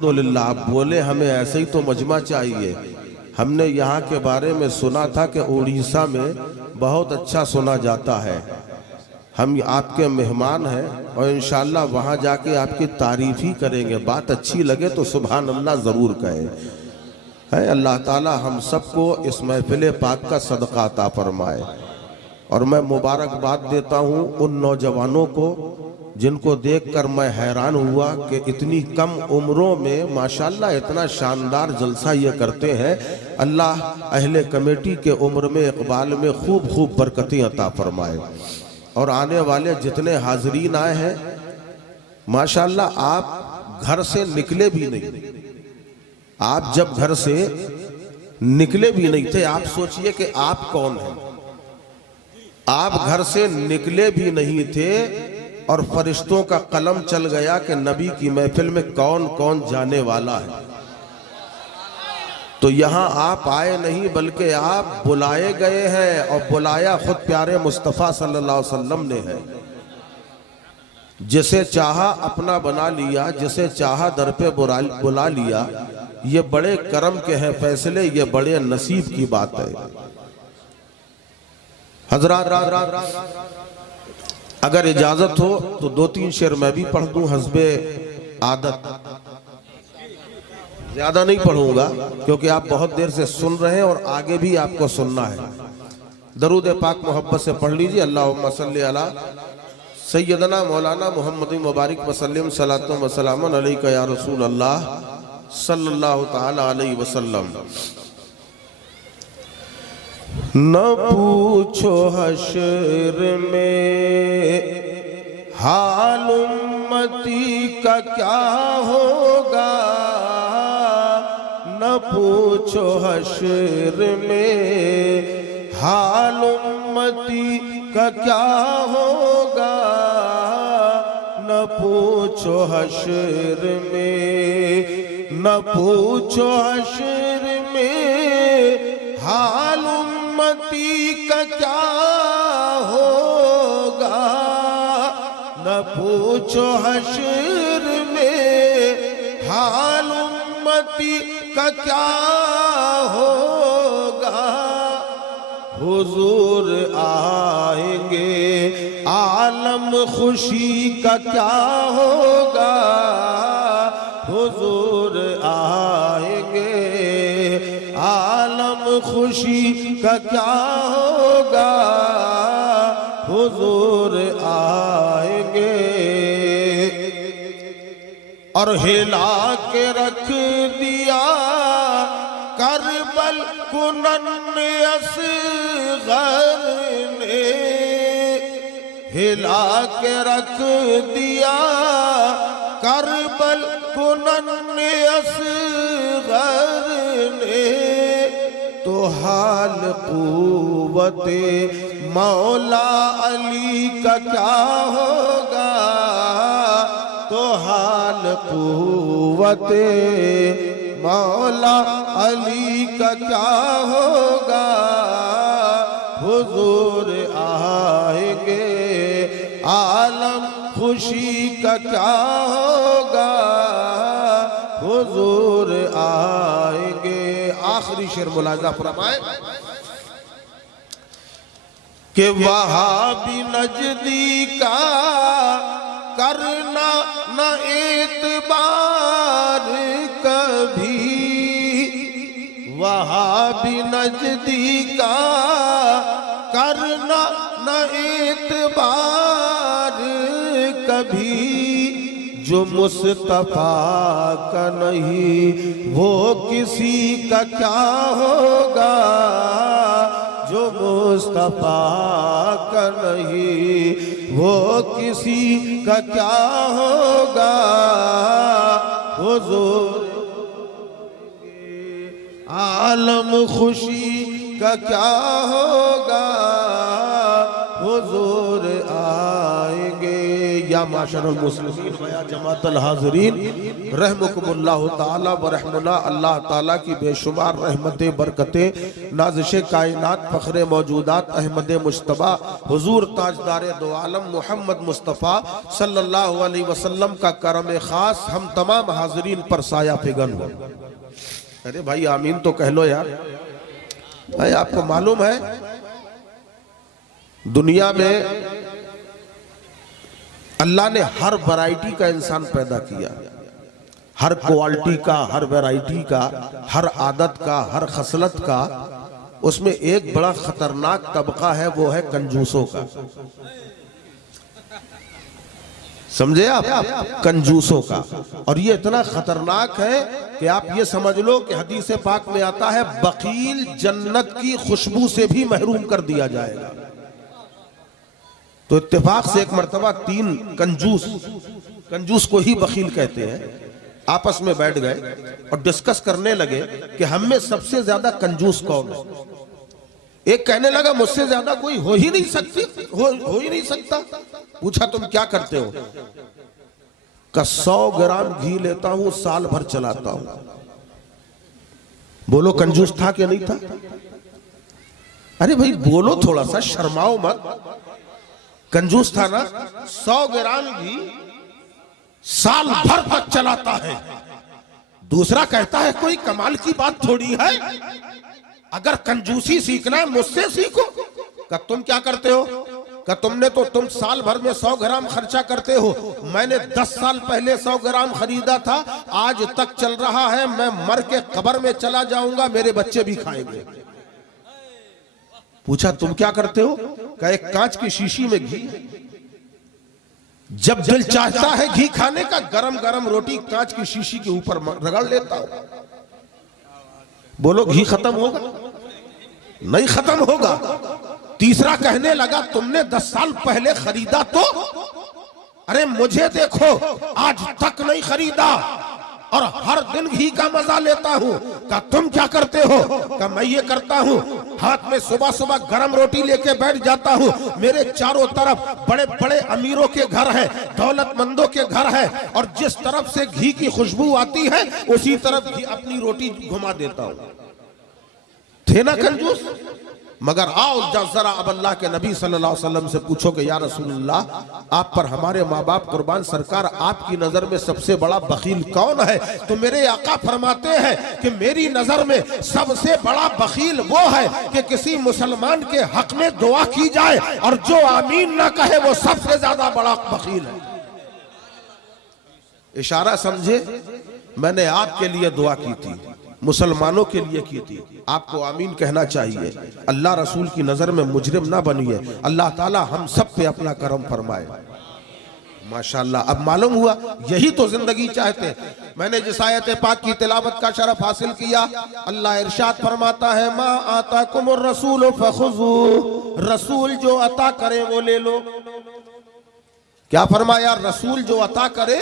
अल्हम्दुलिल्लाह आप बोले, हमें ऐसे ही तो मजमा चाहिए। हमने यहाँ के बारे में सुना था कि उड़ीसा में बहुत अच्छा सुना जाता है। हम आपके मेहमान हैं और इंशाअल्लाह वहाँ जाके आपकी तारीफ ही करेंगे। बात अच्छी लगे तो सुभान अल्लाह ज़रूर कहें। है अल्लाह ताला हम सबको इस महफिल पाक का सदका अता फरमाए। और मैं मुबारकबाद देता हूँ उन नौजवानों को जिनको देखकर मैं हैरान हुआ कि इतनी कम उम्रों में माशाल्लाह इतना शानदार जलसा ये करते हैं। अल्लाह अहले कमेटी के उम्र में इकबाल में खूब खूब बरकतें अता फरमाए। और आने वाले जितने हाजरीन आए हैं माशाल्लाह, आप घर से निकले भी नहीं, आप जब घर से निकले भी नहीं थे, आप सोचिए कि आप कौन हैं। आप घर से निकले भी नहीं थे और फरिश्तों का कलम चल गया कि नबी की महफिल में कौन कौन जाने वाला है। तो यहाँ आप आए नहीं बल्कि आप बुलाए गए हैं, और बुलाया खुद प्यारे मुस्तफ़ा सल्लल्लाहु अलैहि वसल्लम ने है। जिसे चाहा अपना बना लिया, जिसे चाहा दर पे बुला लिया। ये बड़े करम के हैं फैसले, ये बड़े नसीब की बात है। हजरात अगर इजाजत हो तो 2-3 शेर मैं भी पढ़ दूं हस्बे आदत। ज्यादा नहीं पढ़ूंगा क्योंकि आप बहुत देर से सुन रहे हैं और आगे भी आपको सुनना है। दरूद पाक मोहब्बत से पढ़ लीजिए। अल्लाहुम्मा सल्ली अला सय्यदना मौलाना मुहम्मद मुबारक वसल्लम सलातो व सलामन अलैका या रसूल अल्लाह सल्लल्लाहु ताला अलैहि वसल्लम। न पूछो हश्र में हाल उम्मती का क्या होगा, न पूछो हश्र में हाल उम्मती का क्या होगा, न पूछो हश्र में, न पूछो हश्र में हाल उम्मती का क्या होगा, न पूछो हश्र में हाल उम्मती का क्या होगा। हुजूर आएंगे आलम खुशी का क्या होगा, हुजूर आएंगे आलम खुशी का क्या होगा, हुजूर आएंगे। और हिला के रख दिया करबल कुनन्ने असग़र ने, हिला के रख दिया करबल कुनन्ने असग़र ने। तो हाल क़ुव्वते मौला अली का क्या होगा, तो हाल क़ुव्वते मौला अली का क्या होगा, हुजूर आएंगे आलम खुशी का क्या होगा, हुजूर आएंगे। आखिरी शेर मुलाज़ा फरमाए कि वहाबी नजदीका करना न एतबार कभी, वहाबी नजदीका करना न एतबार कभी। जो मुस्तफा का नहीं वो किसी का क्या होगा, जो मुस्तफा का नहीं वो किसी का क्या होगा, हुजूर आलम खुशी का क्या होगा, हुजूर आएंगे। या या माशरल मुस्लिमीन व या जमातल हाज़रीन, रहमुकुमुल्लाह ताला व रहमुना। अल्लाह ताला की बेशुमार रहमतें बरकतें नाज़िशे कायनात फ़ख्रे मौजूदात अहमद मुश्तबा हुजूर ताजदारे दो आलम मोहम्मद मुस्तफ़ा सल्लल्लाहु अलैहि वसल्लम का करम खास हम तमाम हाज़रीन पर साया फिगन हो। अरे भाई आमीन तो कह लो यार। भाई आपको मालूम है दुनिया में अल्लाह ने हर वैरायटी का इंसान पैदा किया, हर क्वालिटी का, हर वैरायटी का, हर आदत का, हर खसलत का। उसमें एक बड़ा खतरनाक तबका है, वो है कंजूसों का। समझे आप? कंजूसों का। और ये इतना खतरनाक है कि आप ये समझ लो कि हदीस पाक में आता है बकील जन्नत की खुशबू से भी महरूम कर दिया जाएगा। तो इत्तेफाक से एक मर्तबा तीन कंजूस को ही बकील कहते हैं, आपस में बैठ गए और डिस्कस करने लगे कि हम में सबसे ज्यादा कंजूस कौन है। एक कहने लगा मुझसे ज्यादा कोई हो ही नहीं सकता। पूछा तुम क्या करते हो? का 100 ग्राम घी लेता हूं, साल भर चलाता हूं। बोलो कंजूस था कि नहीं था? अरे भाई बोलो, थोड़ा सा शर्माओ मत। कंजूस था ना? 100 ग्राम घी साल भर तक चलाता है। दूसरा कहता है कोई कमाल की बात थोड़ी है, अगर कंजूसी सीखना है मुझसे सीखो। का तुम क्या करते हो? का तुम साल भर में 100 ग्राम खर्चा करते हो। मैंने 10 साल पहले 100 ग्राम खरीदा था, आज तक चल रहा है। मैं मर के कब्र में चला जाऊंगा, मेरे बच्चे भी खाएंगे। पूछा तुम क्या करते हो? का एक कांच की शीशी में घी, जब दिल चाहता है घी खाने का, गरम गरम रोटी कांच की शीशी के ऊपर रगड़ लेता हूं। बोलो घी खत्म होगा? नहीं खत्म होगा। तीसरा कहने लगा तुमने 10 साल पहले खरीदा तो? अरे मुझे देखो, आज तक नहीं खरीदा और हर दिन घी का मजा लेता हूं। का तुम क्या करते हो? का मैं ये करता हूं, हाथ में सुबह सुबह गरम रोटी लेके बैठ जाता हूं। मेरे चारों तरफ बड़े बड़े अमीरों के घर है, दौलतमंदों के घर है, और जिस तरफ से घी की खुशबू आती है उसी तरफ घी अपनी रोटी घुमा देता हूं। थे ना कंजूस? मगर आओ जरा अब अल्लाह के नबी सल्लल्लाहु अलैहि वसल्लम से पूछो कि या रसूलुल्लाह, आप पर हमारे माँ बाप कुर्बान, सरकार आपकी नजर में सबसे बड़ा बखील कौन है? तो मेरे आका फरमाते हैं कि मेरी नजर में सबसे बड़ा बखील वो है कि किसी मुसलमान के हक में दुआ की जाए और जो आमीन ना कहे वो सबसे ज्यादा बड़ा बखील है। इशारा समझे? मैंने आपके लिए दुआ की थी, मुसलमानों के लिए की थी। आपको आमीन कहना चाहिए। अल्लाह रसूल की नजर में मुजरिम ना बनिए। अल्लाह ताला हम सब पे अपना करम फरमाए। माशाअल्लाह। अब मालूम हुआ, यही तो जिंदगी चाहते। मैंने जिस आयत पाक की तिलावत का शरफ हासिल किया, अल्लाह इरशाद फरमाता है मा आताकुमुर रसूल फखुजू, रसूल जो अता करे वो ले लो। क्या फरमाया? रसूल जो अता करे।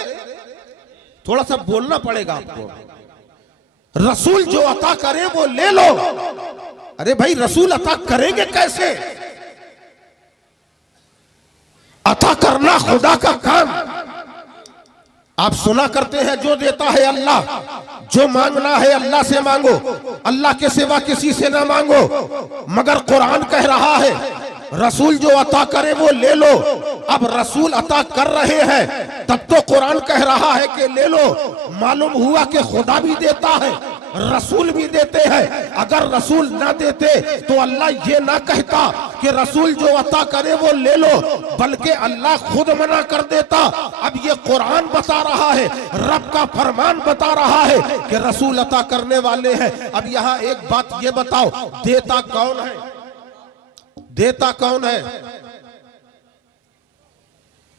थोड़ा सा बोलना पड़ेगा आपको। रसूल जो अता करे वो ले लो। अरे भाई रसूल अता करेंगे कैसे? अता करना खुदा का काम। आप सुना करते हैं जो देता है अल्लाह, जो मांगना है अल्लाह से मांगो, अल्लाह के सिवा किसी से ना मांगो। मगर कुरान कह रहा है रसूल जो अता करे वो ले लो। अब रसूल अता कर रहे हैं तब तो कुरान कह रहा है कि ले लो। मालूम हुआ कि खुदा भी देता है, रसूल भी देते हैं। अगर रसूल ना देते तो अल्लाह ये ना कहता कि रसूल जो अता करे वो ले लो, बल्कि अल्लाह खुद मना कर देता। अब ये कुरान बता रहा है, रब का फरमान बता रहा है कि रसूल अता करने वाले हैं। अब यहाँ एक बात ये बताओ, देता कौन है? देता कौन है?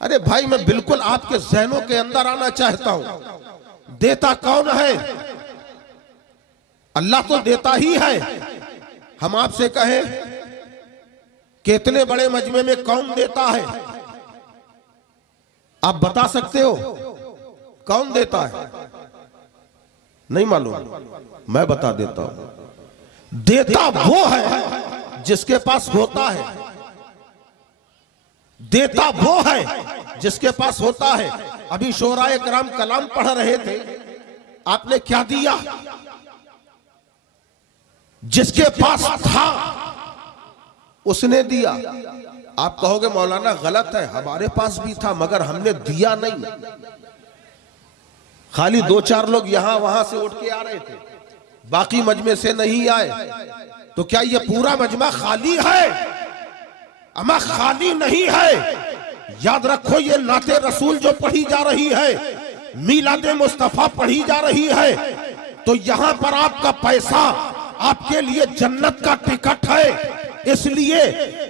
अरे भाई मैं बिल्कुल आपके जहनों के अंदर आना चाहता हूं। देता कौन है? अल्लाह तो देता ही है। हम आपसे कहें कि इतने बड़े मजमे में कौन देता है? आप बता सकते हो कौन देता है? नहीं मालूम? मैं बता देता हूं। देता वो है जिसके पास होता है। देता वो है जिसके पास होता है। अभी शोराए कराम कलाम पढ़ रहे थे, आपने क्या दिया? जिसके पास था उसने दिया। आप कहोगे मौलाना गलत है, हमारे पास भी था मगर हमने दिया नहीं। खाली 2-4 लोग यहां वहां से उठ के आ रहे थे, बाकी मजमे से नहीं आए। तो क्या ये पूरा मजमा खाली है? अमा खाली नहीं है। याद रखो, ये नाते रसूल जो पढ़ी जा रही है, मीलादे मुस्तफा पढ़ी जा रही है, तो यहां पर आपका पैसा आपके लिए जन्नत का टिकट है। इसलिए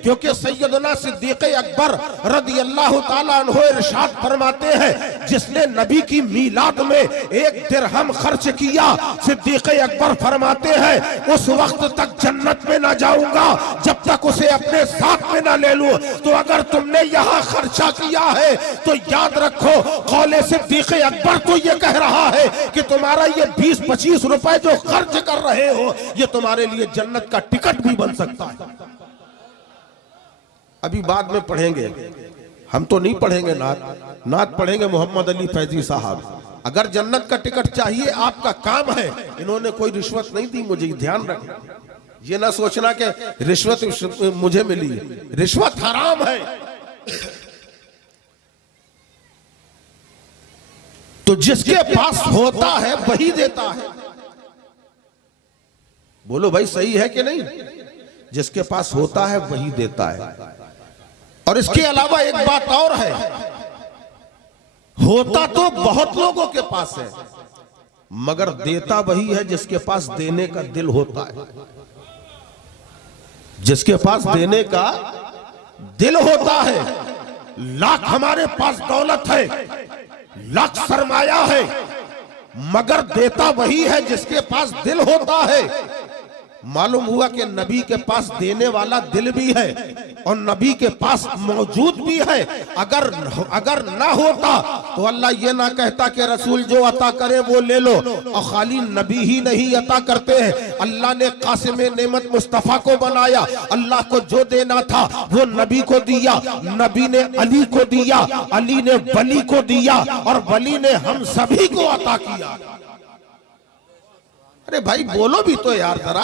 क्योंकि सैयदना सिद्दीक़ अकबर रज़ी अल्लाह ताला अन्हु इरशाद फरमाते हैं, जिसने नबी की मीलाद में 1 दिरहम खर्च किया, सिद्दीक़ अकबर फरमाते हैं उस वक्त तक जन्नत में ना जाऊंगा जब तक उसे अपने साथ में ना ले लूं। तो अगर तुमने यहाँ खर्चा किया है तो याद रखो, कौले सिद्दीक़ अकबर तो ये कह रहा है कि तुम्हारा ये 20-25 रुपए जो खर्च कर रहे हो, ये तुम्हारे लिए जन्नत का टिकट भी बन सकता है। अभी बाद में पढ़ेंगे, हम तो नहीं पढ़ेंगे नात पढ़ेंगे मोहम्मद अली फैजी साहब। अगर जन्नत का टिकट चाहिए, आपका काम है। इन्होंने कोई रिश्वत नहीं दी, मुझे ध्यान रखना। ये ना सोचना कि रिश्वत मुझे मिली, रिश्वत हराम है। तो जिसके पास होता है वही देता है। बोलो भाई, सही है कि नहीं? जिसके पास होता है वही देता है। और इसके अलावा एक बात और है, होता तो बहुत लोगों के पास है मगर देता वही है जिसके पास देने का दिल होता है। जिसके पास देने का दिल होता है। लाख हमारे पास दौलत है, लाख सरमाया है, मगर देता वही है जिसके पास दिल होता है। मालूम हुआ कि नबी के पास देने वाला दिल भी है और नबी के पास मौजूद भी है। अगर ना होता तो अल्लाह ये ना कहता कि रसूल जो अता करे वो ले लो। और खाली नबी ही नहीं अता करते हैं, अल्लाह ने कासिम नेमत मुस्तफा को बनाया। अल्लाह को जो देना था वो नबी को दिया, नबी ने अली को दिया, अली ने वली को दिया और वली ने हम सभी को अता किया। अरे भाई बोलो भी तो यार जरा।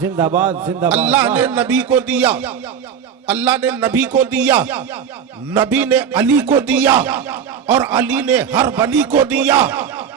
जिंदाबाद जिंदाबाद। अल्लाह ने नबी को दिया, अल्लाह ने नबी को दिया, नबी ने अली को दिया और अली ने हर वली को दिया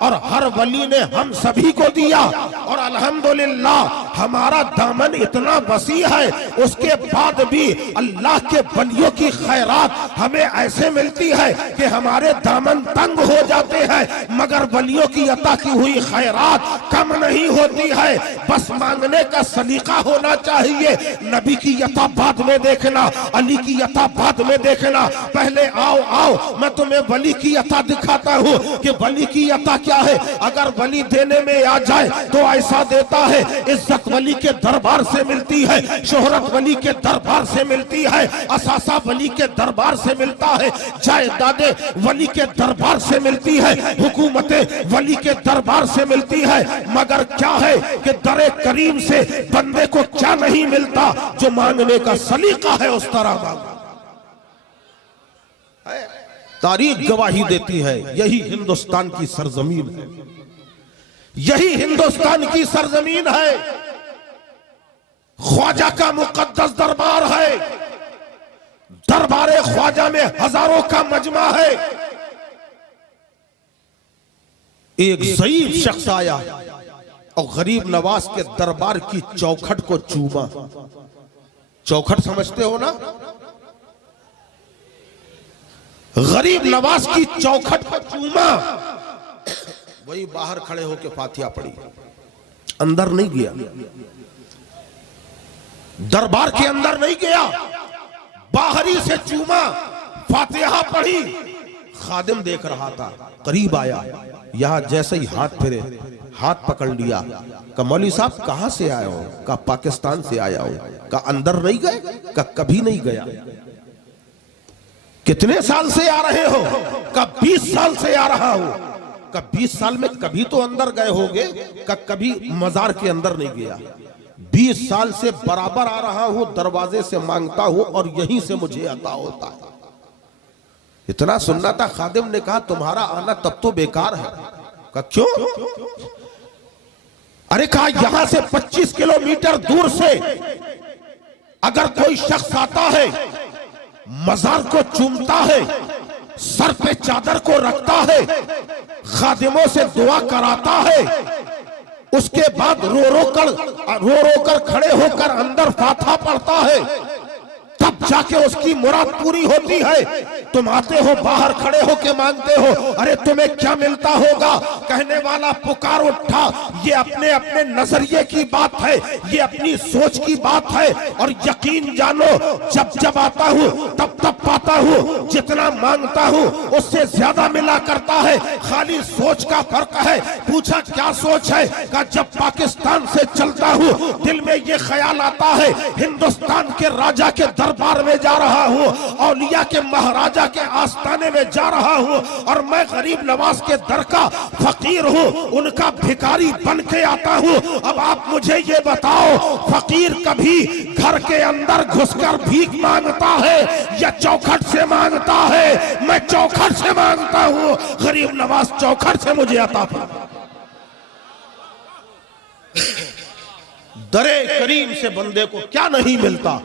और हर वली ने हम सभी को दिया। और अल्हम्दुलिल्लाह हमारा दामन इतना वसी है, उसके बाद भी अल्लाह के वलियों की खैरात हमें ऐसे मिलती है कि हमारे दामन तंग हो जाते हैं, मगर वलियों की अता की हुई खैरात कम नहीं होती है। बस मांगने का सलीका होना चाहिए। नबी की अता बाद में देखना, अली की अता बाद में देखना। पहले आओ मैं तुम्हें वली की अता दिखाता हूँ कि वली की अता क्या है। अगर वली देने में आ जाए तो ऐसा देता है, इज्जत वली के दरबार से मिलती है, शोहरत वली के दरबार से मिलती है, असासा वली के दरबार से मिलता है, जायदादे वली के दरबार से मिलती है, हुकूमतें वली के दरबार से मिलती है। मगर क्या है कि दरे करीम से बंदे को क्या नहीं मिलता, जो मांगने का सलीका है उस तरह मांगा। तारीख गवाही देती है, यही हिंदुस्तान की सरजमीन है, यही हिंदुस्तान की सरजमीन है। ख्वाजा का मुकद्दस दरबार है, दरबारे ख्वाजा में हजारों का मजमा है। एक ज़ईफ शख्स आया और गरीब नवाज के दरबार की चौखट को चूमा। चौखट समझते हो ना? गरीब नवाज की चौखट को चूमा। वही बाहर खड़े होकर फातिहा पढ़ी, अंदर नहीं गया, दरबार के अंदर नहीं गया, बाहरी से चूमा, फातिहा पढ़ी। खादिम देख रहा था, करीब आया, यहां जैसे ही हाथ फिरे, हाथ पकड़ लिया। का मौलवी साहब कहां से आए हो? का पाकिस्तान से आया हो। का अंदर नहीं गए? का कभी नहीं गया। कितने साल से आ रहे हो? का 20 साल से आ रहा हूं। का 20 साल में कभी तो अंदर गए होगे। का कभी मजार के अंदर नहीं गया। 20 साल से बराबर आ रहा हूं, दरवाजे से मांगता हूं और यहीं से मुझे अता होता है। इतना सुनना था। खादिम ने कहा तुम्हारा आना तब तो बेकार है। कहा क्यों? अरे कहा यहां से 25 किलोमीटर दूर से अगर कोई शख्स आता है, मजार को चूमता है, सर पे चादर को रखता है, खादिमों से दुआ कराता है, उसके बाद रो रो कर खड़े होकर अंदर फातिहा पढ़ता है, तब जाके उसकी मुराद पूरी होती है। तुम आते हो बाहर खड़े हो के मांगते हो, अरे तुम्हें क्या मिलता होगा? कहने वाला पुकार उठा, ये अपने अपने नजरिए की बात है, ये अपनी सोच की बात है। और यकीन जानो जब जब आता हूँ तब तब पाता हूँ, जितना मांगता हूँ उससे ज्यादा मिला करता है। खाली सोच का फर्क है। पूछा क्या सोच है? कहा जब पाकिस्तान से चलता हूँ दिल में ये ख्याल आता है हिंदुस्तान के राजा के दरबार में जा रहा हूँ, औलिया के महाराजा के आस्थाने में जा रहा हूँ, और मैं गरीब नवाज के दर का फकीर हूँ, उनका भिखारी बन के आता हूँ। अब आप मुझे ये बताओ, फकीर कभी घर के अंदर घुसकर भीख मांगता है या चौखट से मांगता है? मैं चौखट से मांगता हूँ। गरीब नवाज चौखट से मुझे अता फरमा। दरे करीम से बंदे को क्या नहीं मिलता?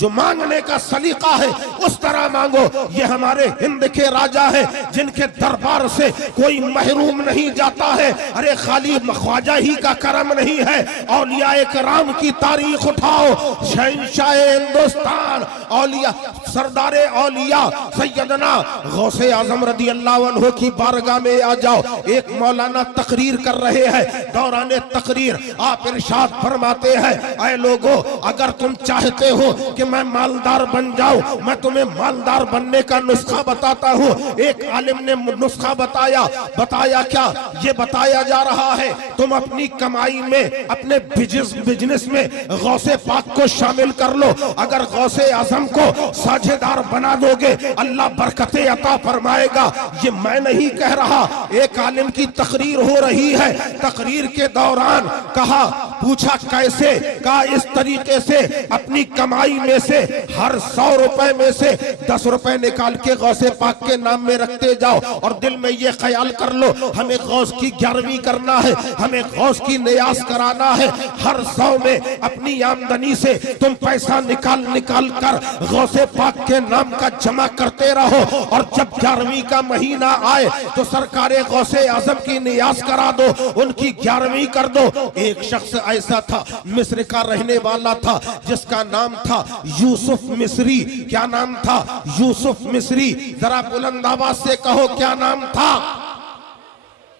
जो मांगने का सलीका है उस तरह मांगो। ये हमारे हिंद के राजा है जिनके दरबार से कोई महरूम नहीं जाता है। अरे खाली ख्वाजा ही का करम नहीं है, औलिया कराम की तारीख उठाओ। शहंशाह हिंदुस्तान औलिया, सरदारे औलिया सैयदना गौसे आजम रदी अल्लाह अन्हु की बारगाह में आ जाओ। एक मौलाना तकरीर कर रहे हैं, दौरान तकरीर आप इरशाद फरमाते हैं, ऐ लोगों अगर तुम चाहते हो कि मैं मालदार बन जाऊं, मैं तुम्हें मालदार बनने का नुस्खा बताता हूं। एक आलिम ने नुस्खा बताया क्या? ये बताया जा रहा है तुम अपनी कमाई में, अपने बिजनेस में गौसे पाक को शामिल कर लो। अगर गौसे आजम को साझेदार बना दोगे अल्लाह बरकतें अता फरमाएगा। ये मैं नहीं कह रहा, एक आलिम की तकरीर हो रही है। तकरीर के दौरान कहा, पूछा कैसे? कहा इस तरीके से अपनी कमाई में से हर 100 रुपए में से 10 रुपए निकाल के गौसे पाक के नाम में रखते जाओ, और दिल में ये ख्याल कर लो हमें गौस की 11वीं करना है, हमें गौस की नियाज कराना है। हर 100 में अपनी आमदनी से तुम पैसा निकाल कर गौसे पाक के नाम का जमा करते रहो, और जब 11वीं का महीना आए तो सरकारे गौसे आजम की नियाज करा दो, उनकी 11वीं कर दो। एक शख्स ऐसा था, मिस्र का रहने वाला था, जिसका नाम था यूसुफ मिस्री। क्या नाम था? यूसुफ मिस्री। जरा बुलंद आवाज से कहो क्या नाम था?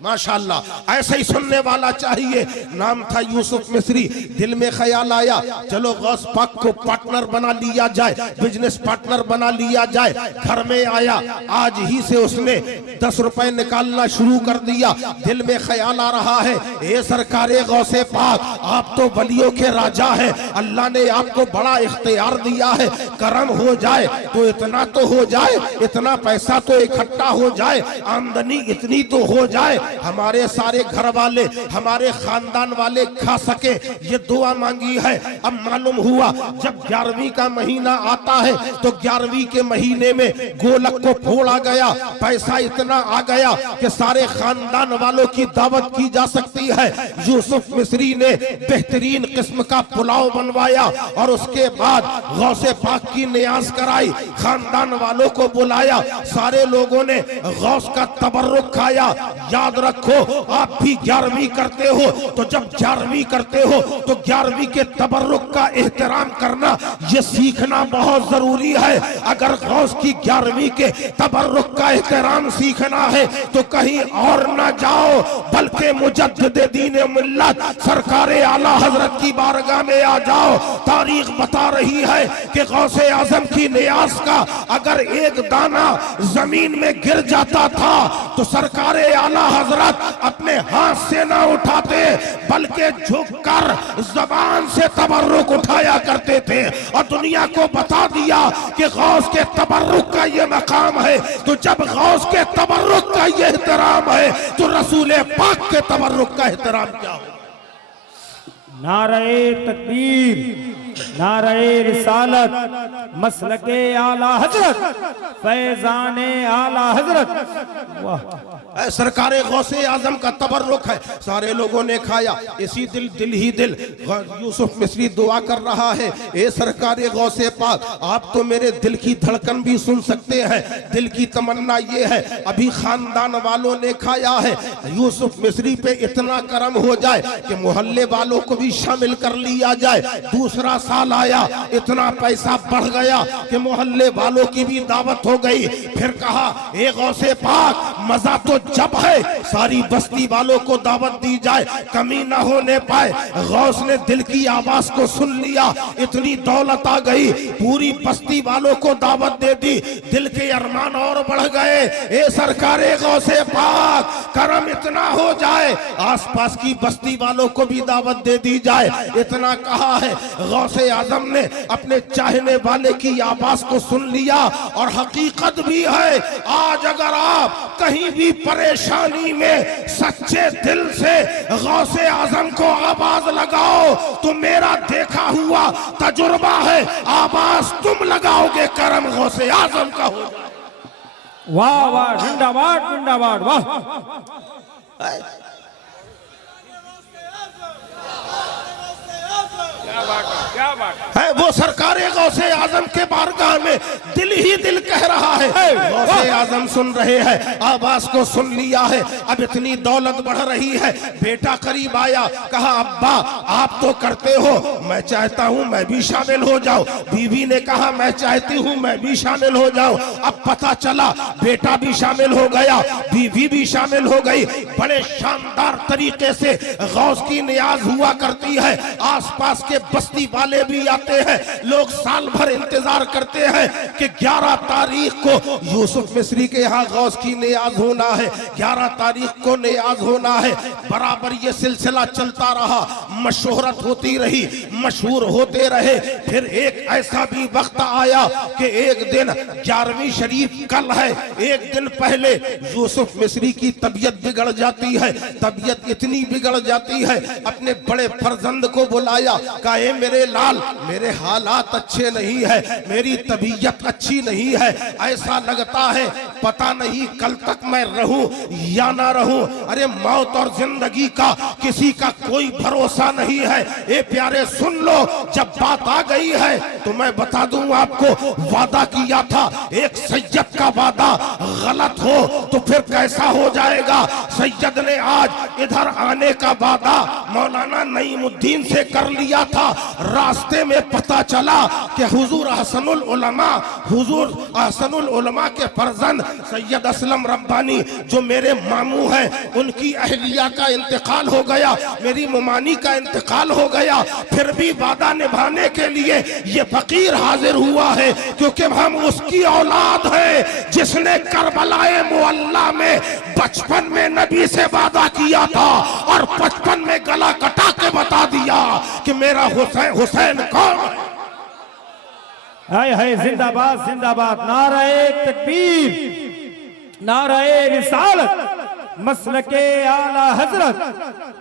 माशाअल्लाह, ऐसे ही सुनने वाला चाहिए। नाम था यूसुफ मिस्री। दिल में ख्याल आया चलो गौस पाक को पार्टनर बना लिया जाए, बिजनेस पार्टनर बना लिया जाए। घर में आया, आज ही से उसने 10 रुपए निकालना शुरू कर दिया। दिल में ख्याल आ रहा है, ए सरकारे गौसे पाक, आप तो वलियों के राजा हैं, अल्लाह ने आपको बड़ा इख्तियार दिया है, करम हो जाए तो इतना तो हो जाए, इतना पैसा तो इकट्ठा हो जाए, आमदनी इतनी तो हो जाए, हमारे सारे घर वाले, हमारे खानदान वाले खा सके। ये दुआ मांगी है। अब मालूम हुआ जब 11वीं का महीना आता है तो 11वीं के महीने में गोलक को फोड़ा गया, पैसा इतना आ गया कि सारे खानदान वालों की दावत की जा सकती है। यूसुफ मिस्री ने बेहतरीन किस्म का पुलाव बनवाया और उसके बाद गौसे पाक की नियाज कराई, खानदान वालों को बुलाया, सारे लोगों ने गौस का तबर्रुक खाया। याद रखो आप भी 11वीं करते हो तो जब 11वीं करते हो तो 11वीं के तबर्रुक का एहतराम करना ये सीखना बहुत जरूरी है। अगर गौस की 11वीं के तबर्रुक का एहतराम सीखना है तो कहीं और ना जाओ बल्कि मुजद्दिद दीन मिल्लत सरकारे आला हजरत की बारगाह में आ जाओ। तारीख बता रही है कि गौसे आजम की नियाज का अगर एक दाना जमीन में गिर जाता था तो सरकारे आला हजरत अपने हाथ से ना उठाते बल्कि झुककर जबान से तबर्रुक उठाया करते थे और दुनिया को बता दिया कि गौस के तबर्रुक का ये मकाम है। तो जब गौस के तबर्रुक का ये एहतराम है तो रसूल पाक के तबर्रुक का एहतराम क्या हो? नारे तकबीर, नारे रिसालत मसलके आला हजरत फैजाने आला हजरत। वाह सरकारे गौसे आजम का तबर्रुक है। सारे लोगों ने खाया, इसी दिल ही दिल यूसुफ मिस्री दुआ कर रहा है, ए सरकारे गौसे पाक, आप तो मेरे दिल की धड़कन भी सुन सकते हैं। दिल की तमन्ना ये है, अभी खानदान वालों ने खाया है, यूसुफ मिस्री पे इतना करम हो जाए कि मोहल्ले वालों को भी शामिल कर लिया जाए। दूसरा साल आया, इतना पैसा बढ़ गया कि मोहल्ले वालों की भी दावत हो गई। फिर कहा, ए गौसे पाक, मजा तो जब है सारी बस्ती वालों को दावत दी जाए, कमी ना होने पाए। गौस ने दिल की आवाज को सुन लिया, इतनी दौलत आ गई, पूरी बस्ती वालों को दावत दे दी। दिल के अरमान और बढ़ गए, ए सरकारे गौसे पाक, करम इतना हो जाए आसपास की बस्ती वालों को भी दावत दे दी जाए। इतना कहा है, गौसे आजम ने अपने चाहने वाले की आवाज को सुन लिया। और हकीकत भी है, आज अगर आप कहीं भी परेशानी में सच्चे दिल से गौसे आजम को आवाज लगाओ तो मेरा देखा हुआ तजुर्बा है, आवाज तुम लगाओगे करम गौसे आजम का हो जाए। वाह वाह, जिंदाबाद जिंदाबाद, वाह। क्या बात है वो सरकारे गौसे आजम के बारगाह में दिल ही दिल कह रहा है। गौसे आजम सुन रहे हैं, आवाज को सुन लिया है। अब इतनी दौलत बढ़ रही है। बेटा करीब आया, कहा, अब्बा आप तो करते हो, मैं चाहता हूं मैं भी शामिल हो जाऊं। बीवी ने कहा, मैं चाहती हूं मैं भी शामिल हो जाऊं। अब पता चला बेटा भी शामिल हो गया, बीवी भी शामिल हो गई। बड़े शानदार तरीके से गौस की नियाज हुआ करती है। आसपास के बस्ती वाले भी आते हैं। लोग साल भर इंतजार करते हैं कि 11 तारीख को यूसुफ मिस्री के यहाँ गौस की नियाज होना है, 11 तारीख को नियाज होना है। बराबर ये सिलसिला चलता रहा, मशहूरत होती रही, मशहूर होते रहे। फिर एक ऐसा भी वक्त आया कि एक दिन 11वीं शरीफ कल है, एक दिन पहले यूसुफ मिस्री की तबीयत बिगड़ जाती है। तबीयत इतनी बिगड़ जाती है, अपने बड़े फर्जंद को बुलाया, कहा, मेरे लाल, मेरे हालात अच्छे नहीं है, मेरी तबीयत अच्छी नहीं है, ऐसा लगता है पता नहीं कल तक मैं रहूं या ना रहूं। अरे मौत और जिंदगी का किसी का कोई भरोसा नहीं है। ए प्यारे सुन लो, जब बात आ गई है तो मैं बता दूं आपको, वादा किया था एक सैयद का वादा गलत हो तो फिर कैसा हो जाएगा। सैयद ने आज इधर आने का वादा मौलाना नईमुद्दीन से कर लिया था। रास्ते में पता चला कि हुजूर अहसनुल उलमा के फर्जंद सैयद असलम रब्बानी जो मेरे मामू हैं, उनकी अहलिया का इंतकाल हो गया, मेरी मुमानी का इंतकाल हो गया। फिर भी वादा निभाने के लिए ये फकीर हाजिर हुआ है, क्योंकि हम उसकी औलाद हैं जिसने करबलाए मुअल्ला में बचपन में नबी से वादा किया था और 55 में गला कटा के बता दिया कि मेरा हुसैन कौन है। हाय हाय, जिंदाबाद जिंदाबाद, नारे तकबीर, नारे रिसालत मसलके आला हजरत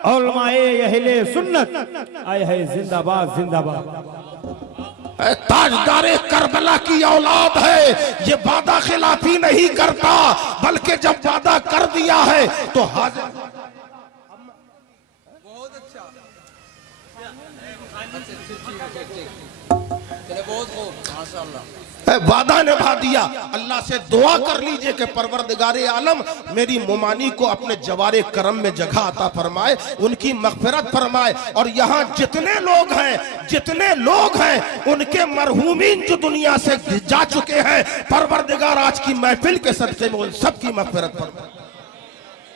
उलमाए अहले सुन्नत। हाय हाय, जिंदाबाद जिंदाबाद। ताजदारे करबला की औलाद है, ये वादा खिलाफी नहीं करता, बल्कि जब वादा कर दिया है तो हाजिर। वादा निभा दिया। अल्लाह से दुआ कर लीजिए कि परवरदिगारे आलम मेरी मुमानी को अपने जवारे करम में जगह अता फरमाए, उनकी मगफिरत फरमाए। और यहाँ जितने लोग हैं उनके मरहूमीन जो दुनिया से जा चुके हैं, परवरदिगार आज की महफिल के सदक़े में उन सबकी मगफिरत फरमाए।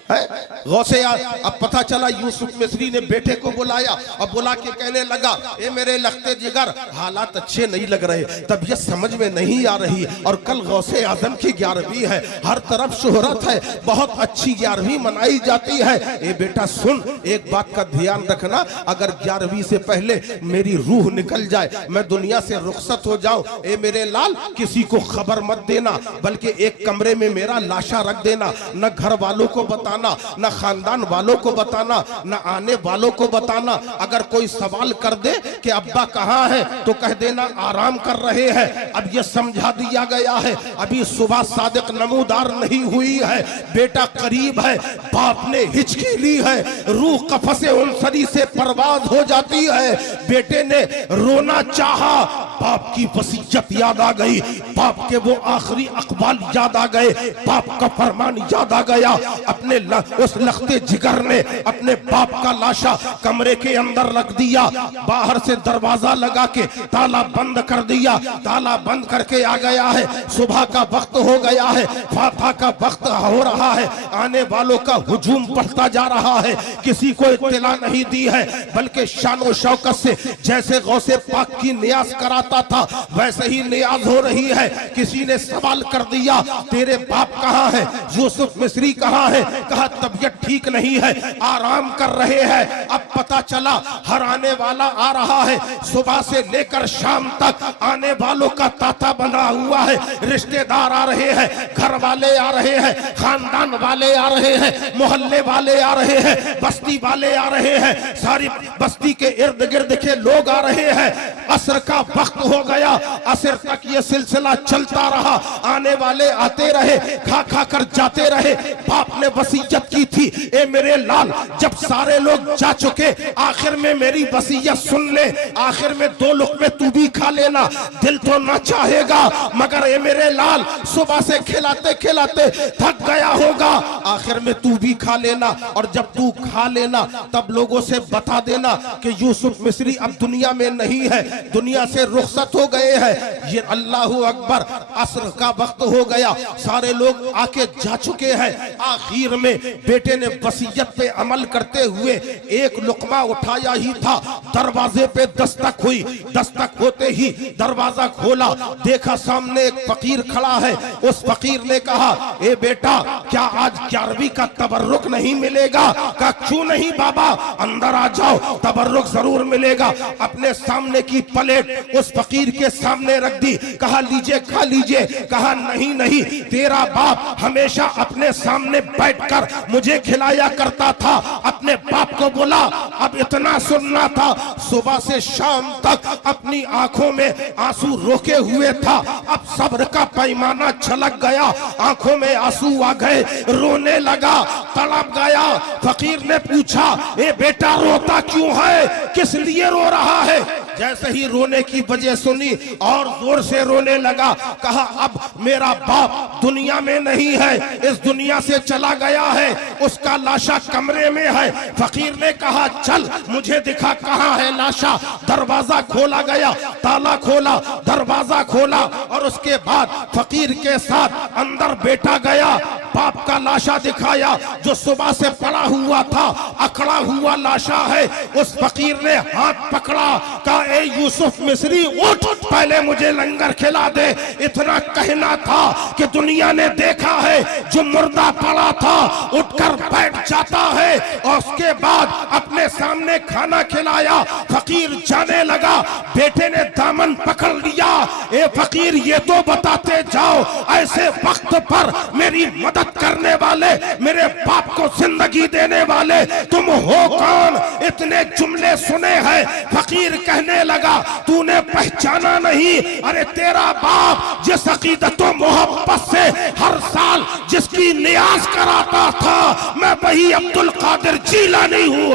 गौसे अब पता चला यूसुफ मिस्री ने बेटे को बुलाया और बुला के कहने लगा, ए मेरे लखते जिगर, हालात अच्छे नहीं लग रहे, तबीयत समझ में नहीं आ रही, और कल गौसे आजम की 11वीं है, हर तरफ शोहरत है, बहुत अच्छी 11वीं मनाई जाती है। ए बेटा सुन, एक बात का ध्यान रखना, अगर 11वीं से पहले मेरी रूह निकल जाए, मैं दुनिया से रुखसत हो जाऊं, ए मेरे लाल किसी को खबर मत देना, बल्कि एक कमरे में मेरा लाशा रख देना, न घर वालों को बताना बताना, न खानदान वालों को बताना, न आने वालों को बताना। अगर कोई सवाल कर दे कि अब्बा कहाँ है तो कह देना आराम कर रहे हैं। अब ये समझा दिया गया है, अभी सुबह सादिक नमूदार नहीं हुई है, बेटा करीब है, बाप ने हिचकी ली है, रूह कफसे उनसरी से परवाज हो जाती है। बेटे ने रोना चाहा, बाप की वसीयत याद आ गई, बाप के वो आखिरी अक़वाल याद आ गए, बाप का फरमान याद आ गया। अपने उस लखते जिगर ने अपने बाप का लाशा कमरे के अंदर रख दिया, बाहर से दरवाजा लगा के ताला बंद कर दिया, ताला बंद करके आ गया है। सुबह का वक्त हो गया है, फातिहा का वक्त हो रहा है, आने वालों का हुजूम बढ़ता जा रहा है। किसी को इत्तला नहीं दी है, बल्कि शानो शौकत से जैसे गौसे पाक की नियाज कराता था वैसे ही नियाज हो रही है। किसी ने सवाल कर दिया, तेरे बाप कहाँ है? यूसुफ मिस्री कहाँ है? कहा तबीयत ठीक नहीं है, आराम कर रहे हैं। अब पता चला हर आने वाला आ रहा है, सुबह से लेकर शाम तक आने वालों का तांता बना हुआ है। रिश्तेदार आ रहे हैं, घर वाले आ रहे हैं, खानदान वाले आ रहे हैं, मोहल्ले वाले आ रहे हैं, बस्ती वाले आ रहे हैं, सारी बस्ती के इर्द गिर्द के लोग आ रहे हैं। असर का वक्त हो गया, असर तक ये सिलसिला चलता रहा, आने वाले आते रहे, खा खा कर जाते रहे। बाप ने वसीयत की थी, ए मेरे लाल, जब सारे लोग जा चुके आखिर में मेरी वसीयत सुन ले, आखिर में 2 लुक़मे तू भी खा लेना। दिल तो ना चाहेगा, मगर ए मेरे लाल सुबह से खिलाते खिलाते थक गया होगा, आखिर में तू भी खा लेना। और जब तू खा लेना तब लोगों से बता देना कि यूसुफ मिस्री अब दुनिया में नहीं है, दुनिया से रुखसत हो गए हैं। ये अल्लाहु अकबर, असर का वक्त हो गया, सारे लोग आके जा चुके हैं। आखिर में बेटे ने वसीयत पे अमल करते हुए एक लुकमा उठाया ही था, दरवाजे पे दस्तक हुई, दस्तक होते ही दरवाजा खोला, देखा सामने एक फकीर खड़ा है। उस फकीर ने कहा, ए बेटा क्या आज 11वीं का तबर्रुक नहीं मिलेगा? कहा क्यों नहीं बाबा, अंदर आ जाओ, तबर्रुक जरूर मिलेगा। अपने सामने की प्लेट उस फकीर के सामने रख दी, कहा लीजिए खा लीजिए। कहा नहीं नहीं, तेरा बाप हमेशा अपने सामने बैठकर मुझे खिलाया करता था। अपने बाप को बोला, अब इतना सुनना था। सुबह से शाम तक अपनी आंखों में आंसू रोके हुए था, अब सब्र का पैमाना छलक गया, आंखों में आंसू आ गए, रोने लगा, तड़प गया। फकीर ने पूछा, ए बेटा रोता क्यों है, किस लिए रो रहा है? जैसे ही रोने की वजह सुनी और जोर से रोने लगा। कहा अब मेरा बाप दुनिया में नहीं है, इस दुनिया से चला गया है, उसका लाशा कमरे में है। फकीर ने कहा चल मुझे दिखा कहाँ है लाशा। दरवाजा खोला गया, ताला खोला, दरवाजा खोला और उसके बाद फकीर के साथ अंदर बेटा गया। बाप का लाशा दिखाया जो सुबह से पड़ा हुआ था, अकड़ा हुआ लाशा है। उस फकीर ने हाथ पकड़ा, कहा ए यूसुफ मिस्री उठ, पहले मुझे लंगर खिला दे। इतना कहना था कि दुनिया ने देखा है, जो मुर्दा पड़ा था उठकर बैठ जाता है और उसके बाद अपने सामने खाना खिलाया। फकीर जाने लगा, बेटे ने दामन पकड़ लिया, ए फकीर ये तो बताते जाओ ऐसे वक्त पर मेरी मदद करने वाले, मेरे बाप को जिंदगी देने वाले तुम हो कौन? इतने जुमले सुने हैं। फकीर कहने लगा, तूने पहचाना नहीं? अरे तेरा बाप जिस अकीदत व मोहब्बत से हर साल जिसकी नियाज कराता था, मैं वही अब्दुल कादिर जीलानी हूँ।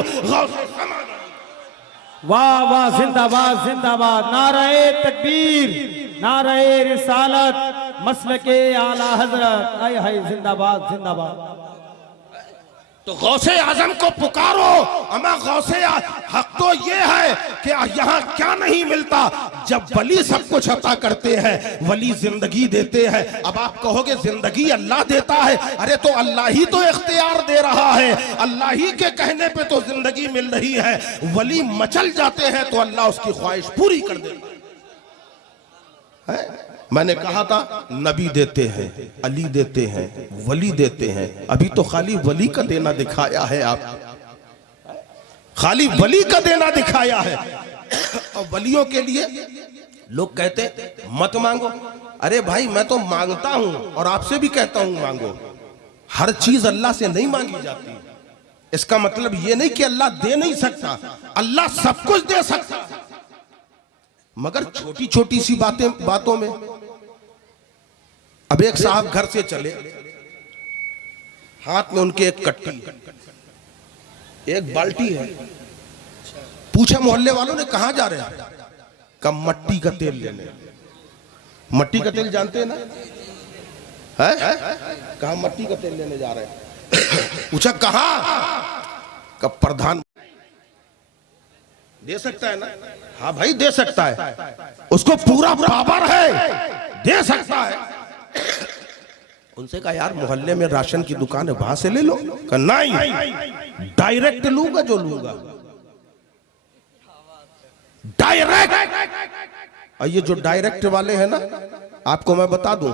वाह वाह, जिंदाबाद जिंदाबाद, नाराए तकबीर, नाराए रिसालत, मसलके आला हजरत, आए हाय जिंदाबाद जिंदाबाद। तो गौसे आजम को पुकारो। अमा गौसे हक तो ये है कि यहाँ क्या नहीं मिलता, जब वली सब कुछ अता करते हैं, वली जिंदगी देते हैं। अब आप कहोगे जिंदगी अल्लाह देता है, अरे तो अल्लाह ही तो इख्तियार दे रहा है, अल्लाह ही के कहने पे तो जिंदगी मिल रही है। वली मचल जाते हैं तो अल्लाह उसकी ख्वाहिश पूरी कर देता है। मैंने कहा था नबी देते हैं, अली देते हैं, वली देते हैं। अभी तो खाली वली का देना दिखाया है, आप खाली वली का देना दिखाया है। और वलियों के लिए लोग कहते मत मांगो। अरे भाई मैं तो मांगता हूं और आपसे भी कहता हूं मांगो। हर चीज अल्लाह से नहीं मांगी जाती। इसका मतलब ये नहीं कि अल्लाह दे नहीं सकता, अल्लाह सब कुछ दे सकता, मगर छोटी छोटी सी बातों में। अब एक साहब घर से चले, हाथ में उनके एक कट्टी, एक बाल्टी है। पूछा मोहल्ले वालों ने कहां जा रहे हैं? कब मट्टी का तेल लेने। मट्टी का तेल जानते हैं ना? है? कहा मट्टी का तेल लेने जा रहे हैं। पूछा कहां? कब प्रधान दे सकता है ना? हाँ भाई दे सकता है, उसको पूरा पावर है, दे सकता है। उनसे कहा यार मोहल्ले में राशन की दुकान है, वहां से ले लो। कहा नहीं, डायरेक्ट लूंगा जो लूंगा, डायरेक्ट। और ये जो डायरेक्ट वाले हैं ना, आपको मैं बता दूं,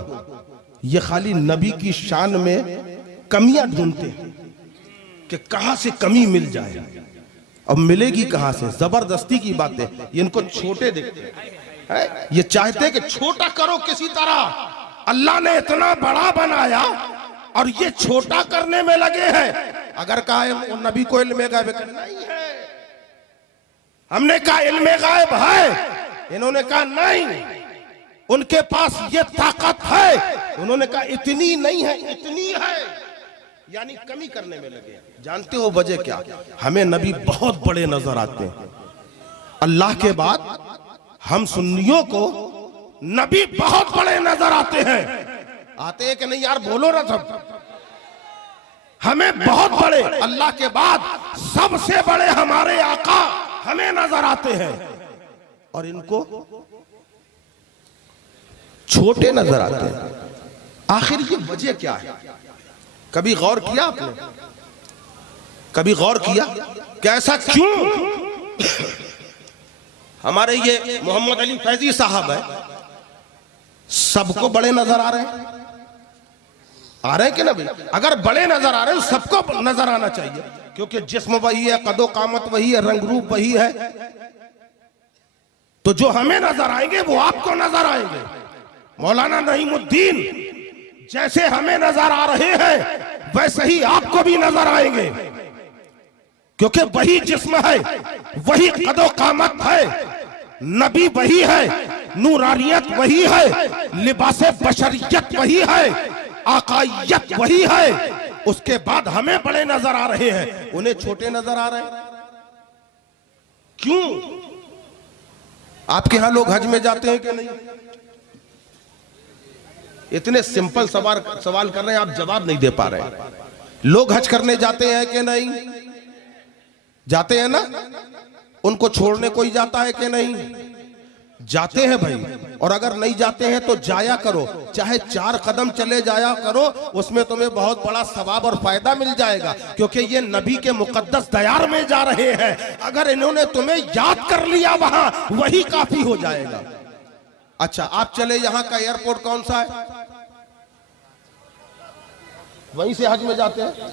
ये खाली नबी की शान में कमियां ढूंढते हैं कि कहां से कमी मिल जाए। अब मिलेगी कहां से? जबरदस्ती की बातें। ये इनको छोटे देखते हैं, ये चाहते कि छोटा करो किसी तरह। अल्लाह ने इतना बड़ा बनाया और ये छोटा करने में लगे हैं। अगर कहा वो नबी को इल्म गायब नहीं है, हमने कहा इल्म गायब है, इन्होंने कहा नहीं, उनके पास ये ताकत है। उन्होंने कहा इतनी नहीं है, इतनी है, यानी कमी करने में लगे। जानते हो वजह क्या? हमें नबी बहुत बड़े नजर आते हैं। अल्लाह के बाद हम सुन्नियों को नबी बहुत बड़े नजर आते हैं। आते हैं कि नहीं यार? बोलो ना सब। हमें बहुत बड़े, अल्लाह के बाद सबसे बड़े हमारे आका हमें नजर आते हैं, और इनको छोटे नजर आते हैं। आखिर ये वजह क्या है? कभी गौर किया आपने? कभी गौर किया कि ऐसा क्यों? हमारे ये मोहम्मद अली फैजी साहब है, सबको बड़े नजर आ रहे हैं। आ रहे हैं कि ना भाई? अगर बड़े नजर आ रहे हैं सबको नजर आना चाहिए, क्योंकि जिस्म वही है, कदो कामत वही है, रंग रूप वही है। तो जो हमें नजर आएंगे वो आपको नजर आएंगे। मौलाना नईमुद्दीन जैसे हमें नजर आ रहे हैं वैसे ही आपको भी नजर आएंगे, क्योंकि वही जिस्म है, वही कदो कामत है, नबी वही है, नूरानियत वही है, लिबासे बशरियत वही है, आकायत वही है। उसके बाद हमें बड़े नजर आ रहे हैं, उन्हें छोटे नजर आ रहे हैं। क्यों? आपके यहां लोग हज में जाते हैं कि नहीं? इतने सिंपल सवाल कर रहे हैं, आप जवाब नहीं दे पा रहे हैं। लोग हज करने जाते हैं कि नहीं? जाते हैं ना? उनको छोड़ने कोई जाता है कि नहीं? जाते हैं भाई। और अगर नहीं जाते हैं तो जाया करो, चाहे 4 कदम चले जाया करो, उसमें तुम्हें बहुत बड़ा सवाब और फायदा मिल जाएगा, क्योंकि ये नबी के मुकद्दस दयार में जा रहे हैं। अगर इन्होंने तुम्हें याद कर लिया वहां, वही काफी हो जाएगा। अच्छा आप चले, यहां का एयरपोर्ट कौन सा है? वहीं से हज में जाते हैं।